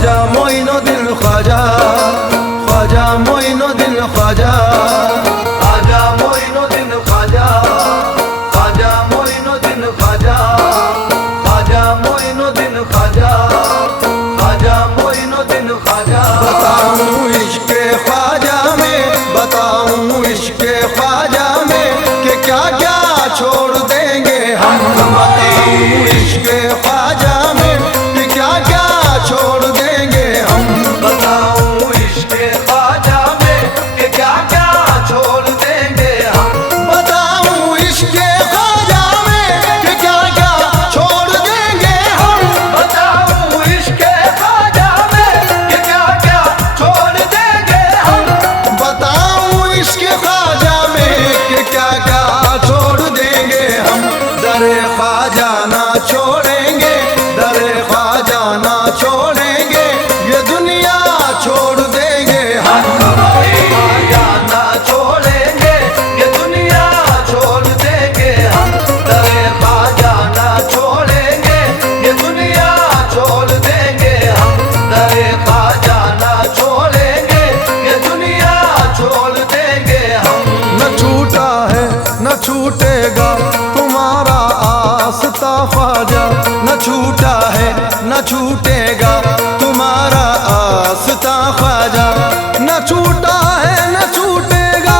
ख्वाजा मोइनुद्दीन ख्वाजा, ख्वाजा मोइनुद्दीन ख्वाजा, ख्वाजा मोइनुद्दीन ख्वाजा, ख्वाजा मोइनुद्दीन ख्वाजा, ख्वाजा मोइनुद्दीन ख्वाजा, ख्वाजा मोइनुद्दीन ख्वाजा। बताऊं इश्क़े ख्वाजा में, बताऊं इश्क़े ख्वाजा में कि क्या क्या छोड़ देंगे हम। बताऊं इश्क़े ख्वाजा में कि क्या क्या छोड़ देंगे हम। बताऊं इश्क़े ख्वाजा में कि क्या क्या छोड़ देंगे हम। बताऊं इश्क़े ख्वाजा में कि क्या क्या छोड़ देंगे हम। बताऊं इश्क़े ख्वाजा में कि क्या क्या छोड़ देंगे हम। बताऊं इश्क़े ख्वाजा में कि क्या क्या छोड़ देंगे हम। दरे ख्वाजा ना छोड़ेंगे, दरे ख्वाजा ना छोड़ेंगे, ये दुनिया छोड़ देंगे हम। ख्वाजा ना छोड़ेंगे, ये दुनिया छोड़ देंगे हम। दरे ख्वाजा ना छोड़ेंगे, ये दुनिया छोड़ देंगे हम। दरे ख्वाजा ना छोड़ेंगे, ये दुनिया छोड़ देंगे हम। न छूटा है न छूटेगा तुम्हारा आस्था ख्वाजा, न छूटा है न छूटेगा तुम्हारा आस्था ख्वाजा। न छूटा है न छूटेगा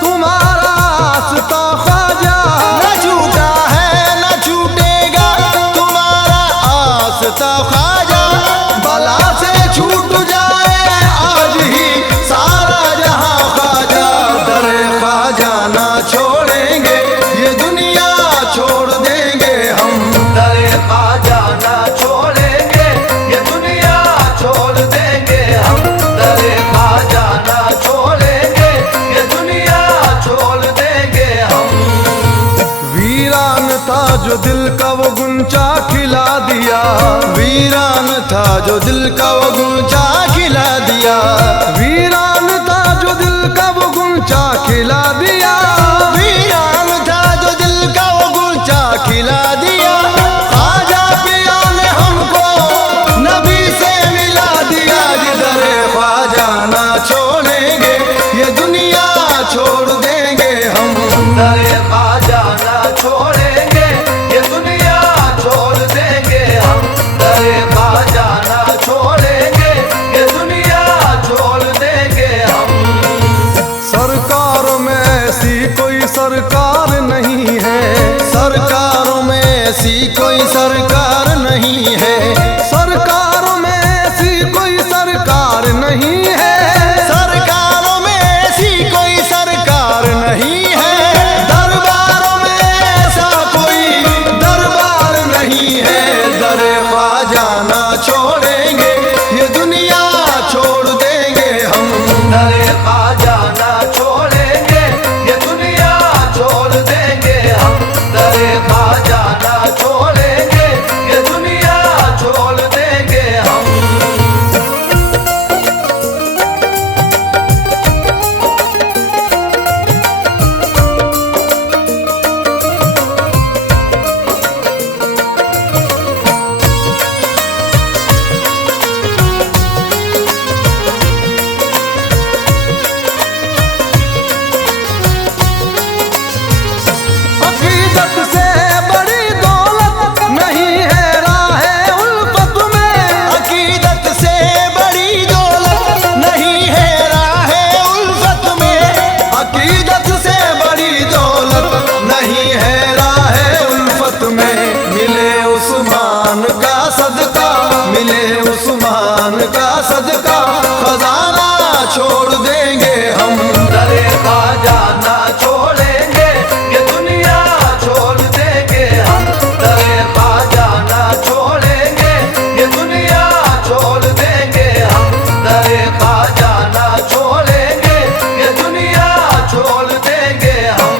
तुम्हारा आस्था ख्वाजा, न छूटा है न छूटेगा तुम्हारा आस्था ख्वाजा। बला से छूट जाए आज ही सारा जहां ख्वाजा। दरे ख्वाजा ना छोड़ेंगे, ये दुनिया छोड़ देंगे हम। दरे ख्वाजा ना छोड़ेंगे, ये दुनिया छोड़ देंगे हम। दरे ख्वाजा ना छोड़ेंगे, ये दुनिया छोड़ देंगे हम। वीरान था जो दिल का वो गुंचा खिला दिया, वीरान था जो दिल का वो गुंचा खिला दिया। वीरान था जो दिल का वो गुंचा खिला दिया। वीरान था जो दिल का वो गुंचा खिला दिया। ख्वाजा पिया ने हमको नबी से मिला दिया। जिधर ख्वाजा ना छोड़ेंगे, ये दुनिया छोड़ देंगे हम। दरे ख्वाजा ना छोड़ेंगे, ये दुनिया छोड़ देंगे हम। दरे ख्वाजा ना छोड़ेंगे, ये दुनिया छोड़ देंगे हम। सरकारों में ऐसी कोई सरकार नहीं है, सरकारों में ऐसी कोई सरकार नहीं है। सरकारों में ऐसी कोई सरकार नहीं है। सरकारों में ऐसी कोई सरकार नहीं है। दरबारों में ऐसा कोई दरबार नहीं है। दरे ख्वाजा ना छोड़ेंगे, ये दुनिया छोड़ देंगे हम। दरे ख्वाजा ना छोड़ेंगे, ये दुनिया छोड़ देंगे हम। दरे ख्वाजा ना छोड़ेंगे, ये दुनिया छोड़ देंगे हम। अकीदत से बड़ी दौलत नहीं है राहे उल्फत में। अकीदत से बड़ी दौलत नहीं है राहे उल्फत में। अकीदत से बड़ी दौलत नहीं है राहे उल्फत में। मिले उस्मान का सदका, मिले उस्मान का सदका, खजाना छोड़ देंगे हम। दरे ख्वाजा ना छोड़ेंगे, ये दुनिया छोड़ देंगे हम। दरे ख्वाजा ना छोड़ेंगे, ये दुनिया छोड़ देंगे हम। दरे ख्वाजा ना छोड़ेंगे, ये दुनिया छोड़ देंगे हम।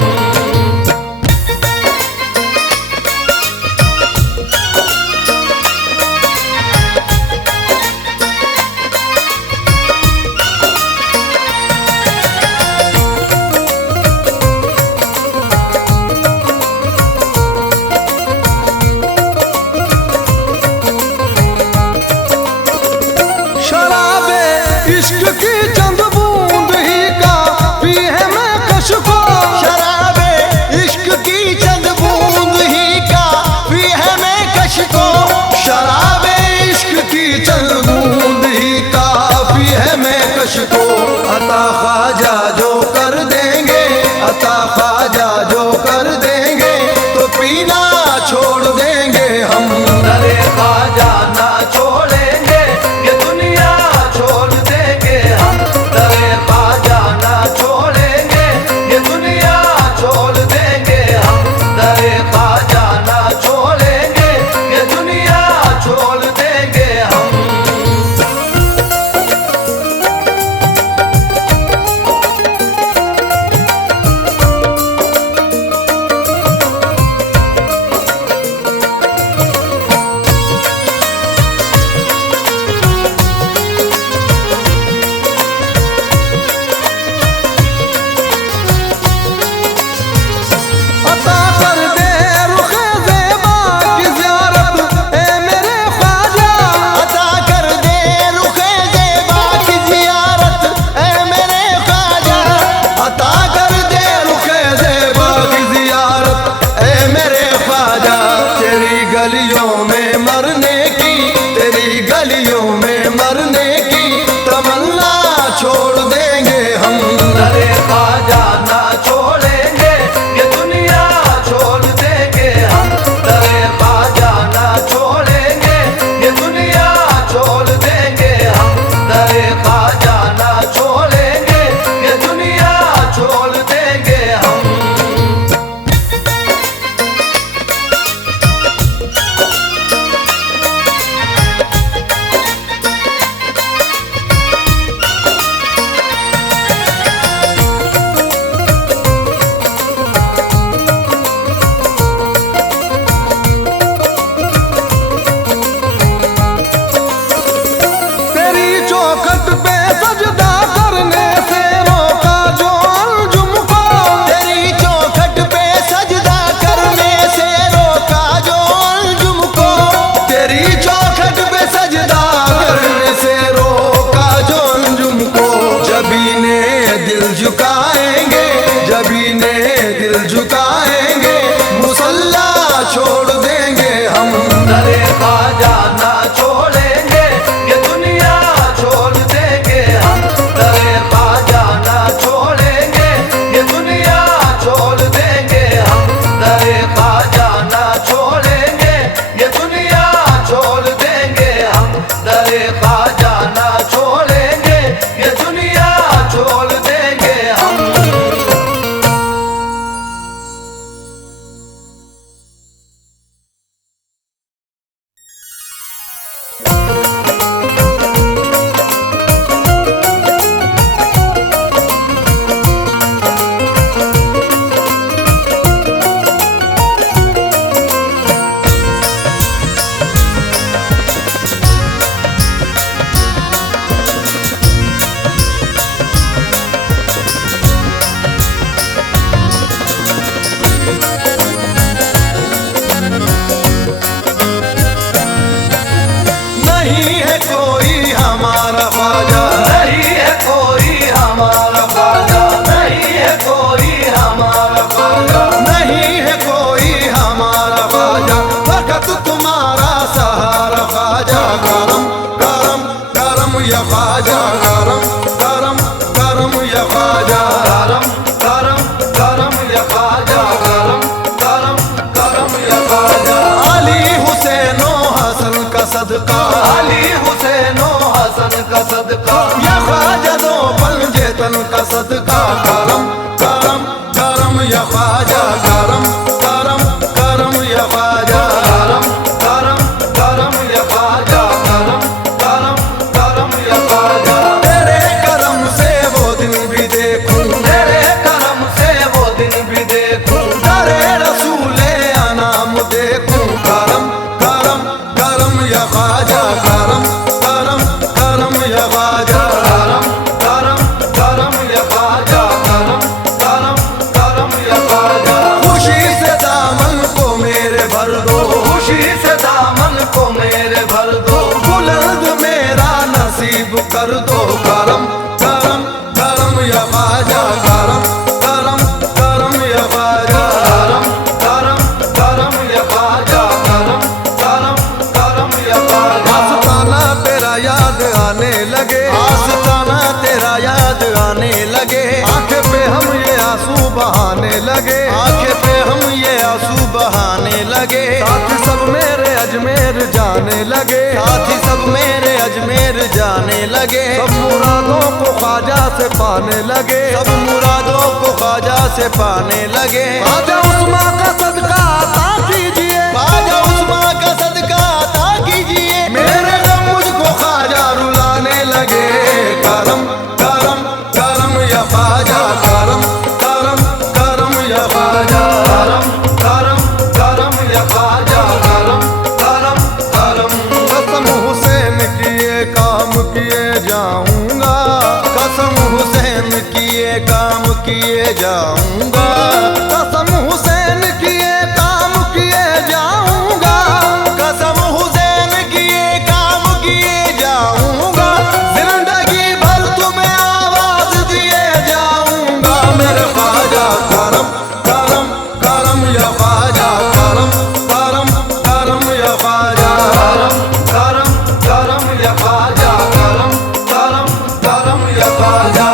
चौखट पे सजदा करने से रोका जो अंजुम को। तेरी चौखट पे सजदा करने से रोका जो अंजुम को। तेरी चौखट पे सजदा करने से रोका जो अंजुम को। जबीने दिल झुकाएंगे, जबीने दिल झुकाएंगे, मुसल्ला छोड़ देंगे हम। दरे ख्वाजा ना छोड़ेंगे, ये दुनिया छोड़ देंगे हम। दरे ख्वाजा ना छोड़ेंगे, ये दुनिया छोड़ देंगे हम। दरे ख्वाजा ना छोड़ेंगे, ये दुनिया छोड़ देंगे हम। दरे ख्वाजा ना छोड़ेंगे, ये दुनिया छोड़ देंगे हम। नहीं है कोई हमारा ख्वाजा, नहीं है कोई हमारा ख्वाजा, नहीं है कोई हमारा ख्वाजा। नहीं है कोई हमारा ख्वाजा, वक़्त तुम्हारा सहारा ख्वाजा। करम करम करम या ख्वाजा, करम करम करम या ख्वाजा। करम करम करम या ख्वाजा, करम करम करम या ख्वाजा। अली हुसैनो हसन का सदका, अली हुसैनो हसन का सदका। या ख्वाजा दो पंजे तन का सदका। करम करम करम या ख्वाजा, करम करम करम या ख्वाजा। करम करम करम या ख्वाजा, करम करम करम या ख्वाजा। तेरे करम से वो दिन भी देखूं, तेरे करम से वो दिन भी देखूं। दरे रसूले अनाम देखूं। करम करम करम या ख्वाजा, करम करम करम या ख्वाजा। करम करम करम या ख्वाजा, करम करम करम या ख्वाजा। खुशी से दामन को मेरे भर दो, खुशी से दामन को मेरे भर दो। बुलंद मेरा नसीब कर दो। करम करम करम या ख्वाजा, करम करम करम या ख्वाजा। करम करम करम या ख्वाजा, करम करम करम या ख्वाजा। आस्ताना तेरा याद आने लगे, आस्ताना तेरा याद आने लगे। आंखें पे हम ये आंसू बहाने लगे, आंखें पे हम ये आंसू बहाने लगे। साथी सब मेरे अजमेर जाने लगे, साथी सब मेरे अजमेर जाने लगे। सब मुरादों को ख्वाजा से पाने लगे, सब मुरादों को ख्वाजा से पाने लगे। ख्वाजा उस्मा का सदका अता कीजिए, ख्वाजा उस्मा का सदका अता कीजिए। मेरे गम मुझको ख्वाजा रुलाने लगे। करम करम करम या ख्वाजा, करम करम करम या ख्वाजा। करम करम करम या ख्वाजा, करम करम करम। कसम हुसैन किए काम किए जाऊंगा, कसम हुसैन किए काम किए जाऊंगा। कसम हुसैन किए काम किए जाऊंगा, कसम हुसैन किए काम किए जाऊंगा। जिंदगी भर तुम्हें आवाज दिए जाऊंगा मेरे ख्वाजा। करम करम करम या ख्वाजा, करम करम करम या ख्वाजा। करम करम करम या ख्वाजा, करम करम करम या ख्वाजा।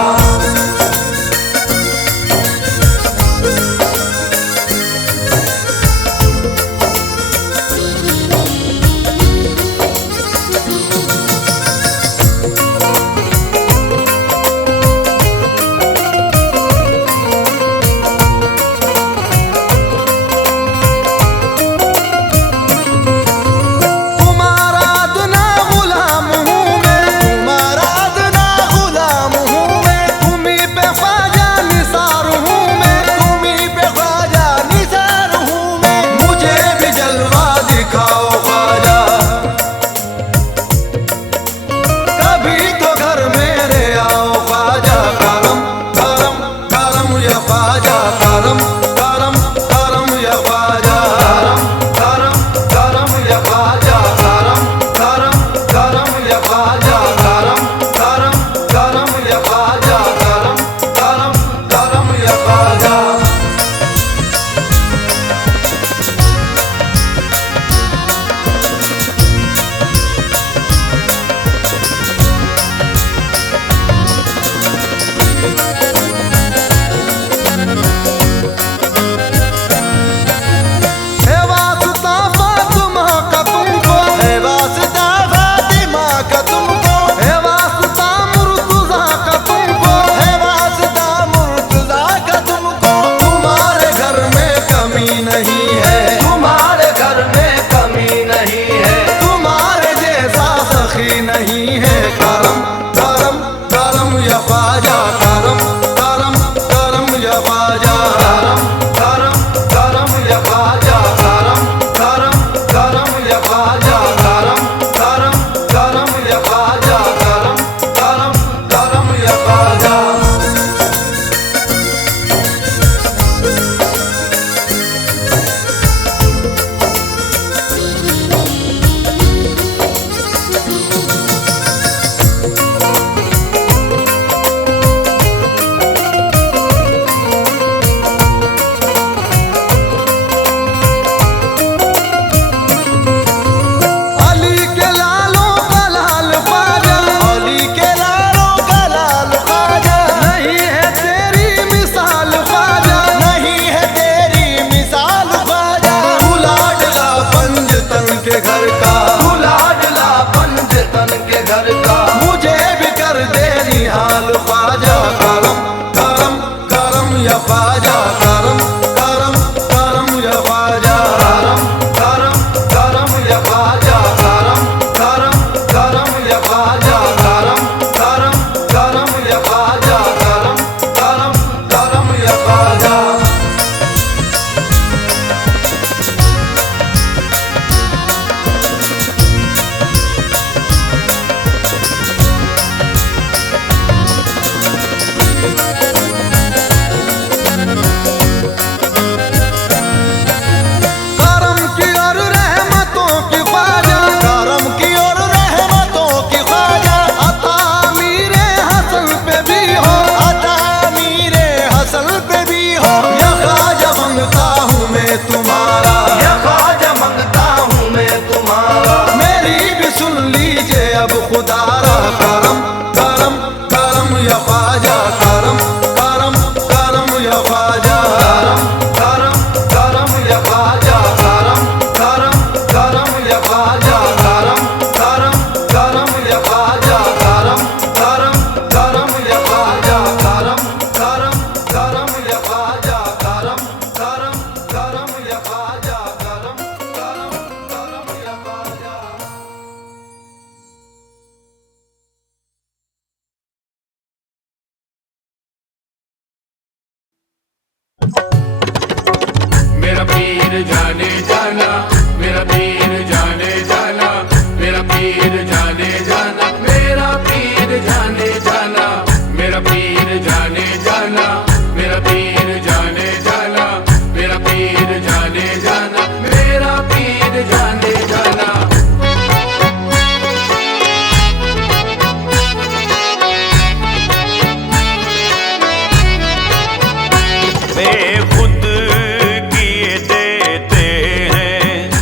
पीर जाने जाना, मेरा पीर जाने जाना, मेरा पीर जाने जाना, मेरा पीर जाने जाना, मेरा पीर जाने जाना, मेरा पीर जाने जाना, मेरा पीर जाने जाना, मेरा पीर जाने जाना। वे खुद किए देते हैं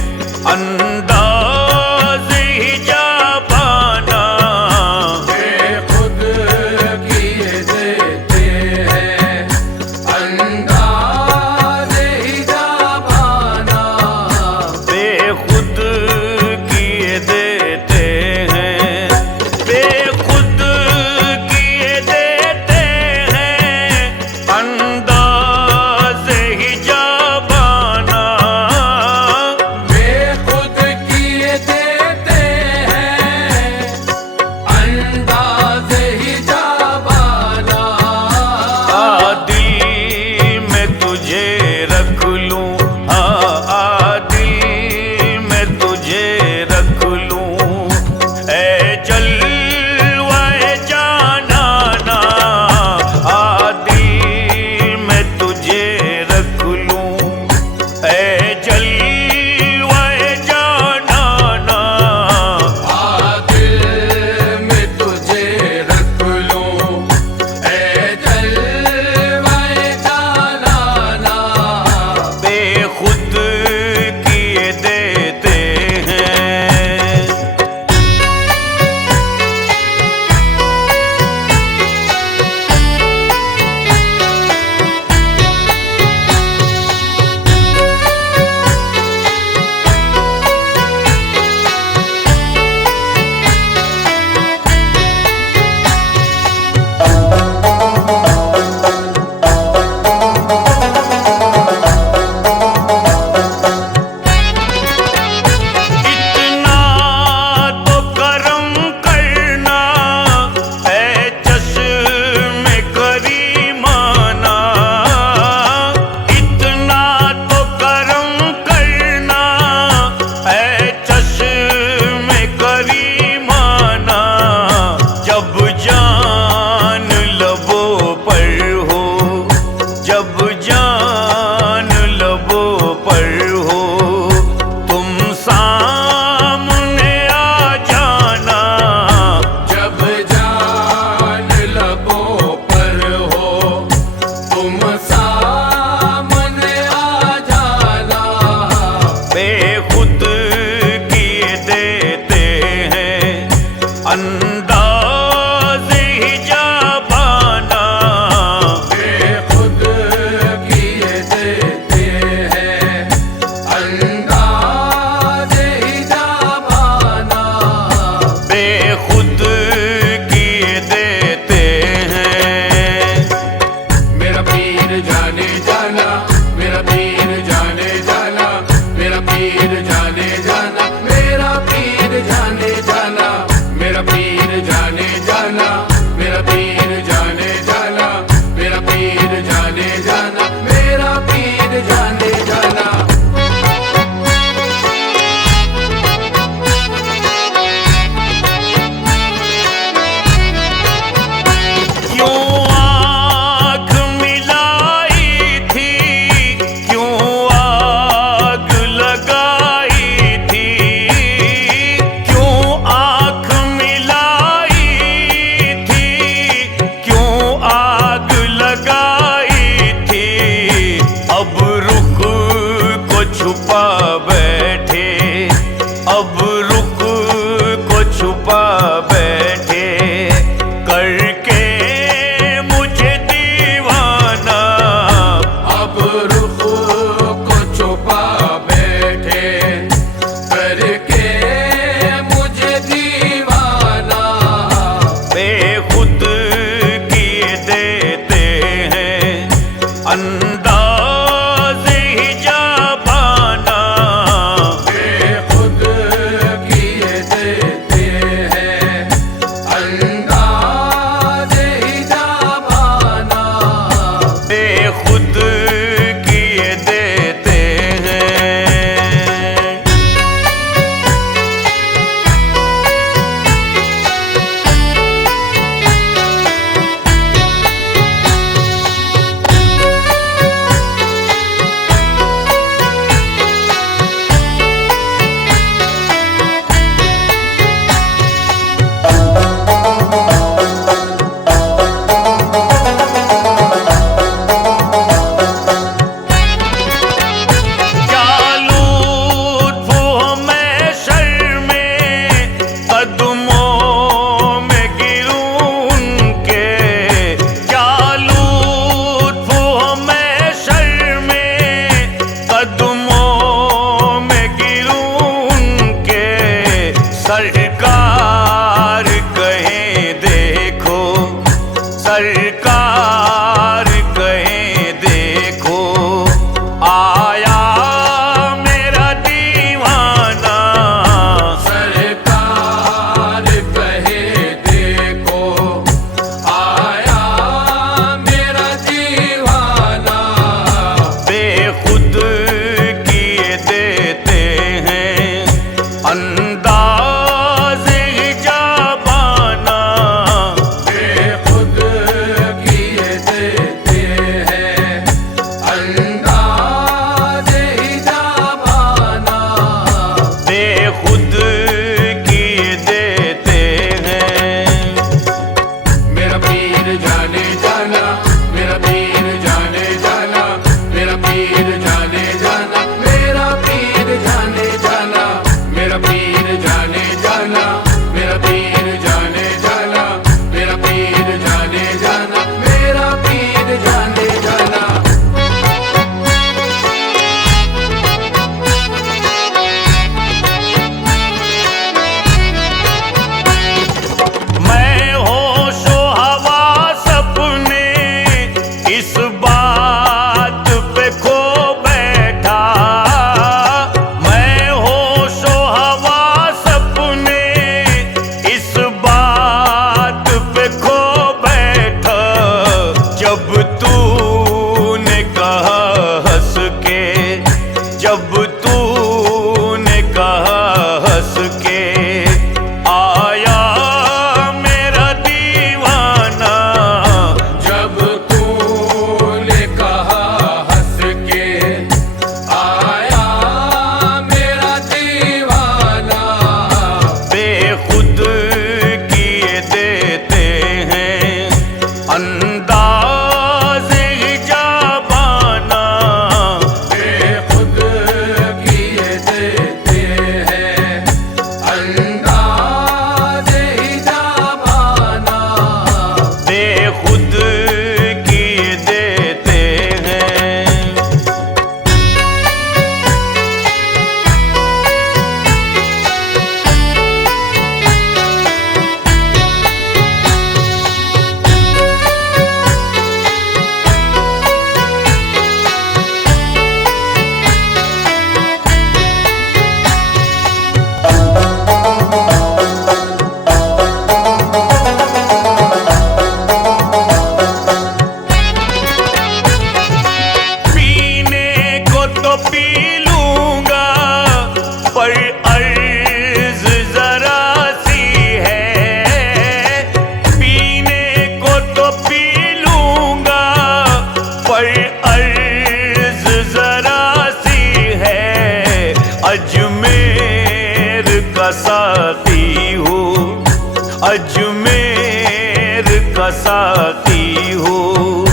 का साथी हूँ,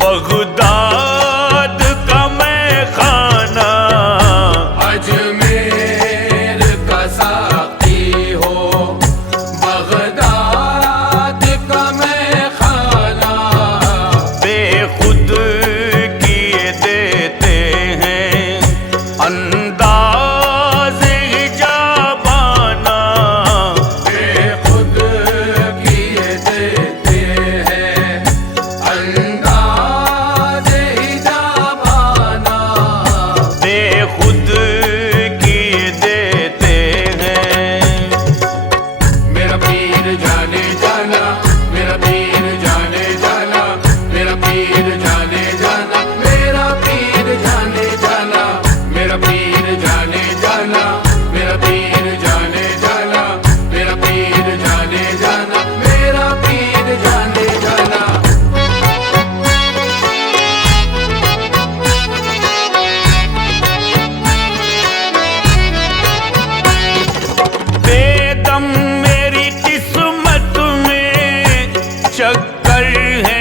बगदाद का मैं खाना। अजमेर का साकी हो, बगदाद का मैं खाना। बेखुद किए देते हैं अंदाज़ हिजाबाना। बेखुद किए देते हैं अंदाज़ हिजाबाना। बेखुद किए देते हैं। मेरा पीर जाने जाना, मेरा पीर जाने जाना, मेरा पीर जाने जाना, मेरा पीर जाने जाना, मेरा पीर जाने जाना, मेरा पीर जाने जाना, मेरा पीर जाने जाना, मेरा पीर जाने जाना। बेदम मेरी किस्मत में चक्कर है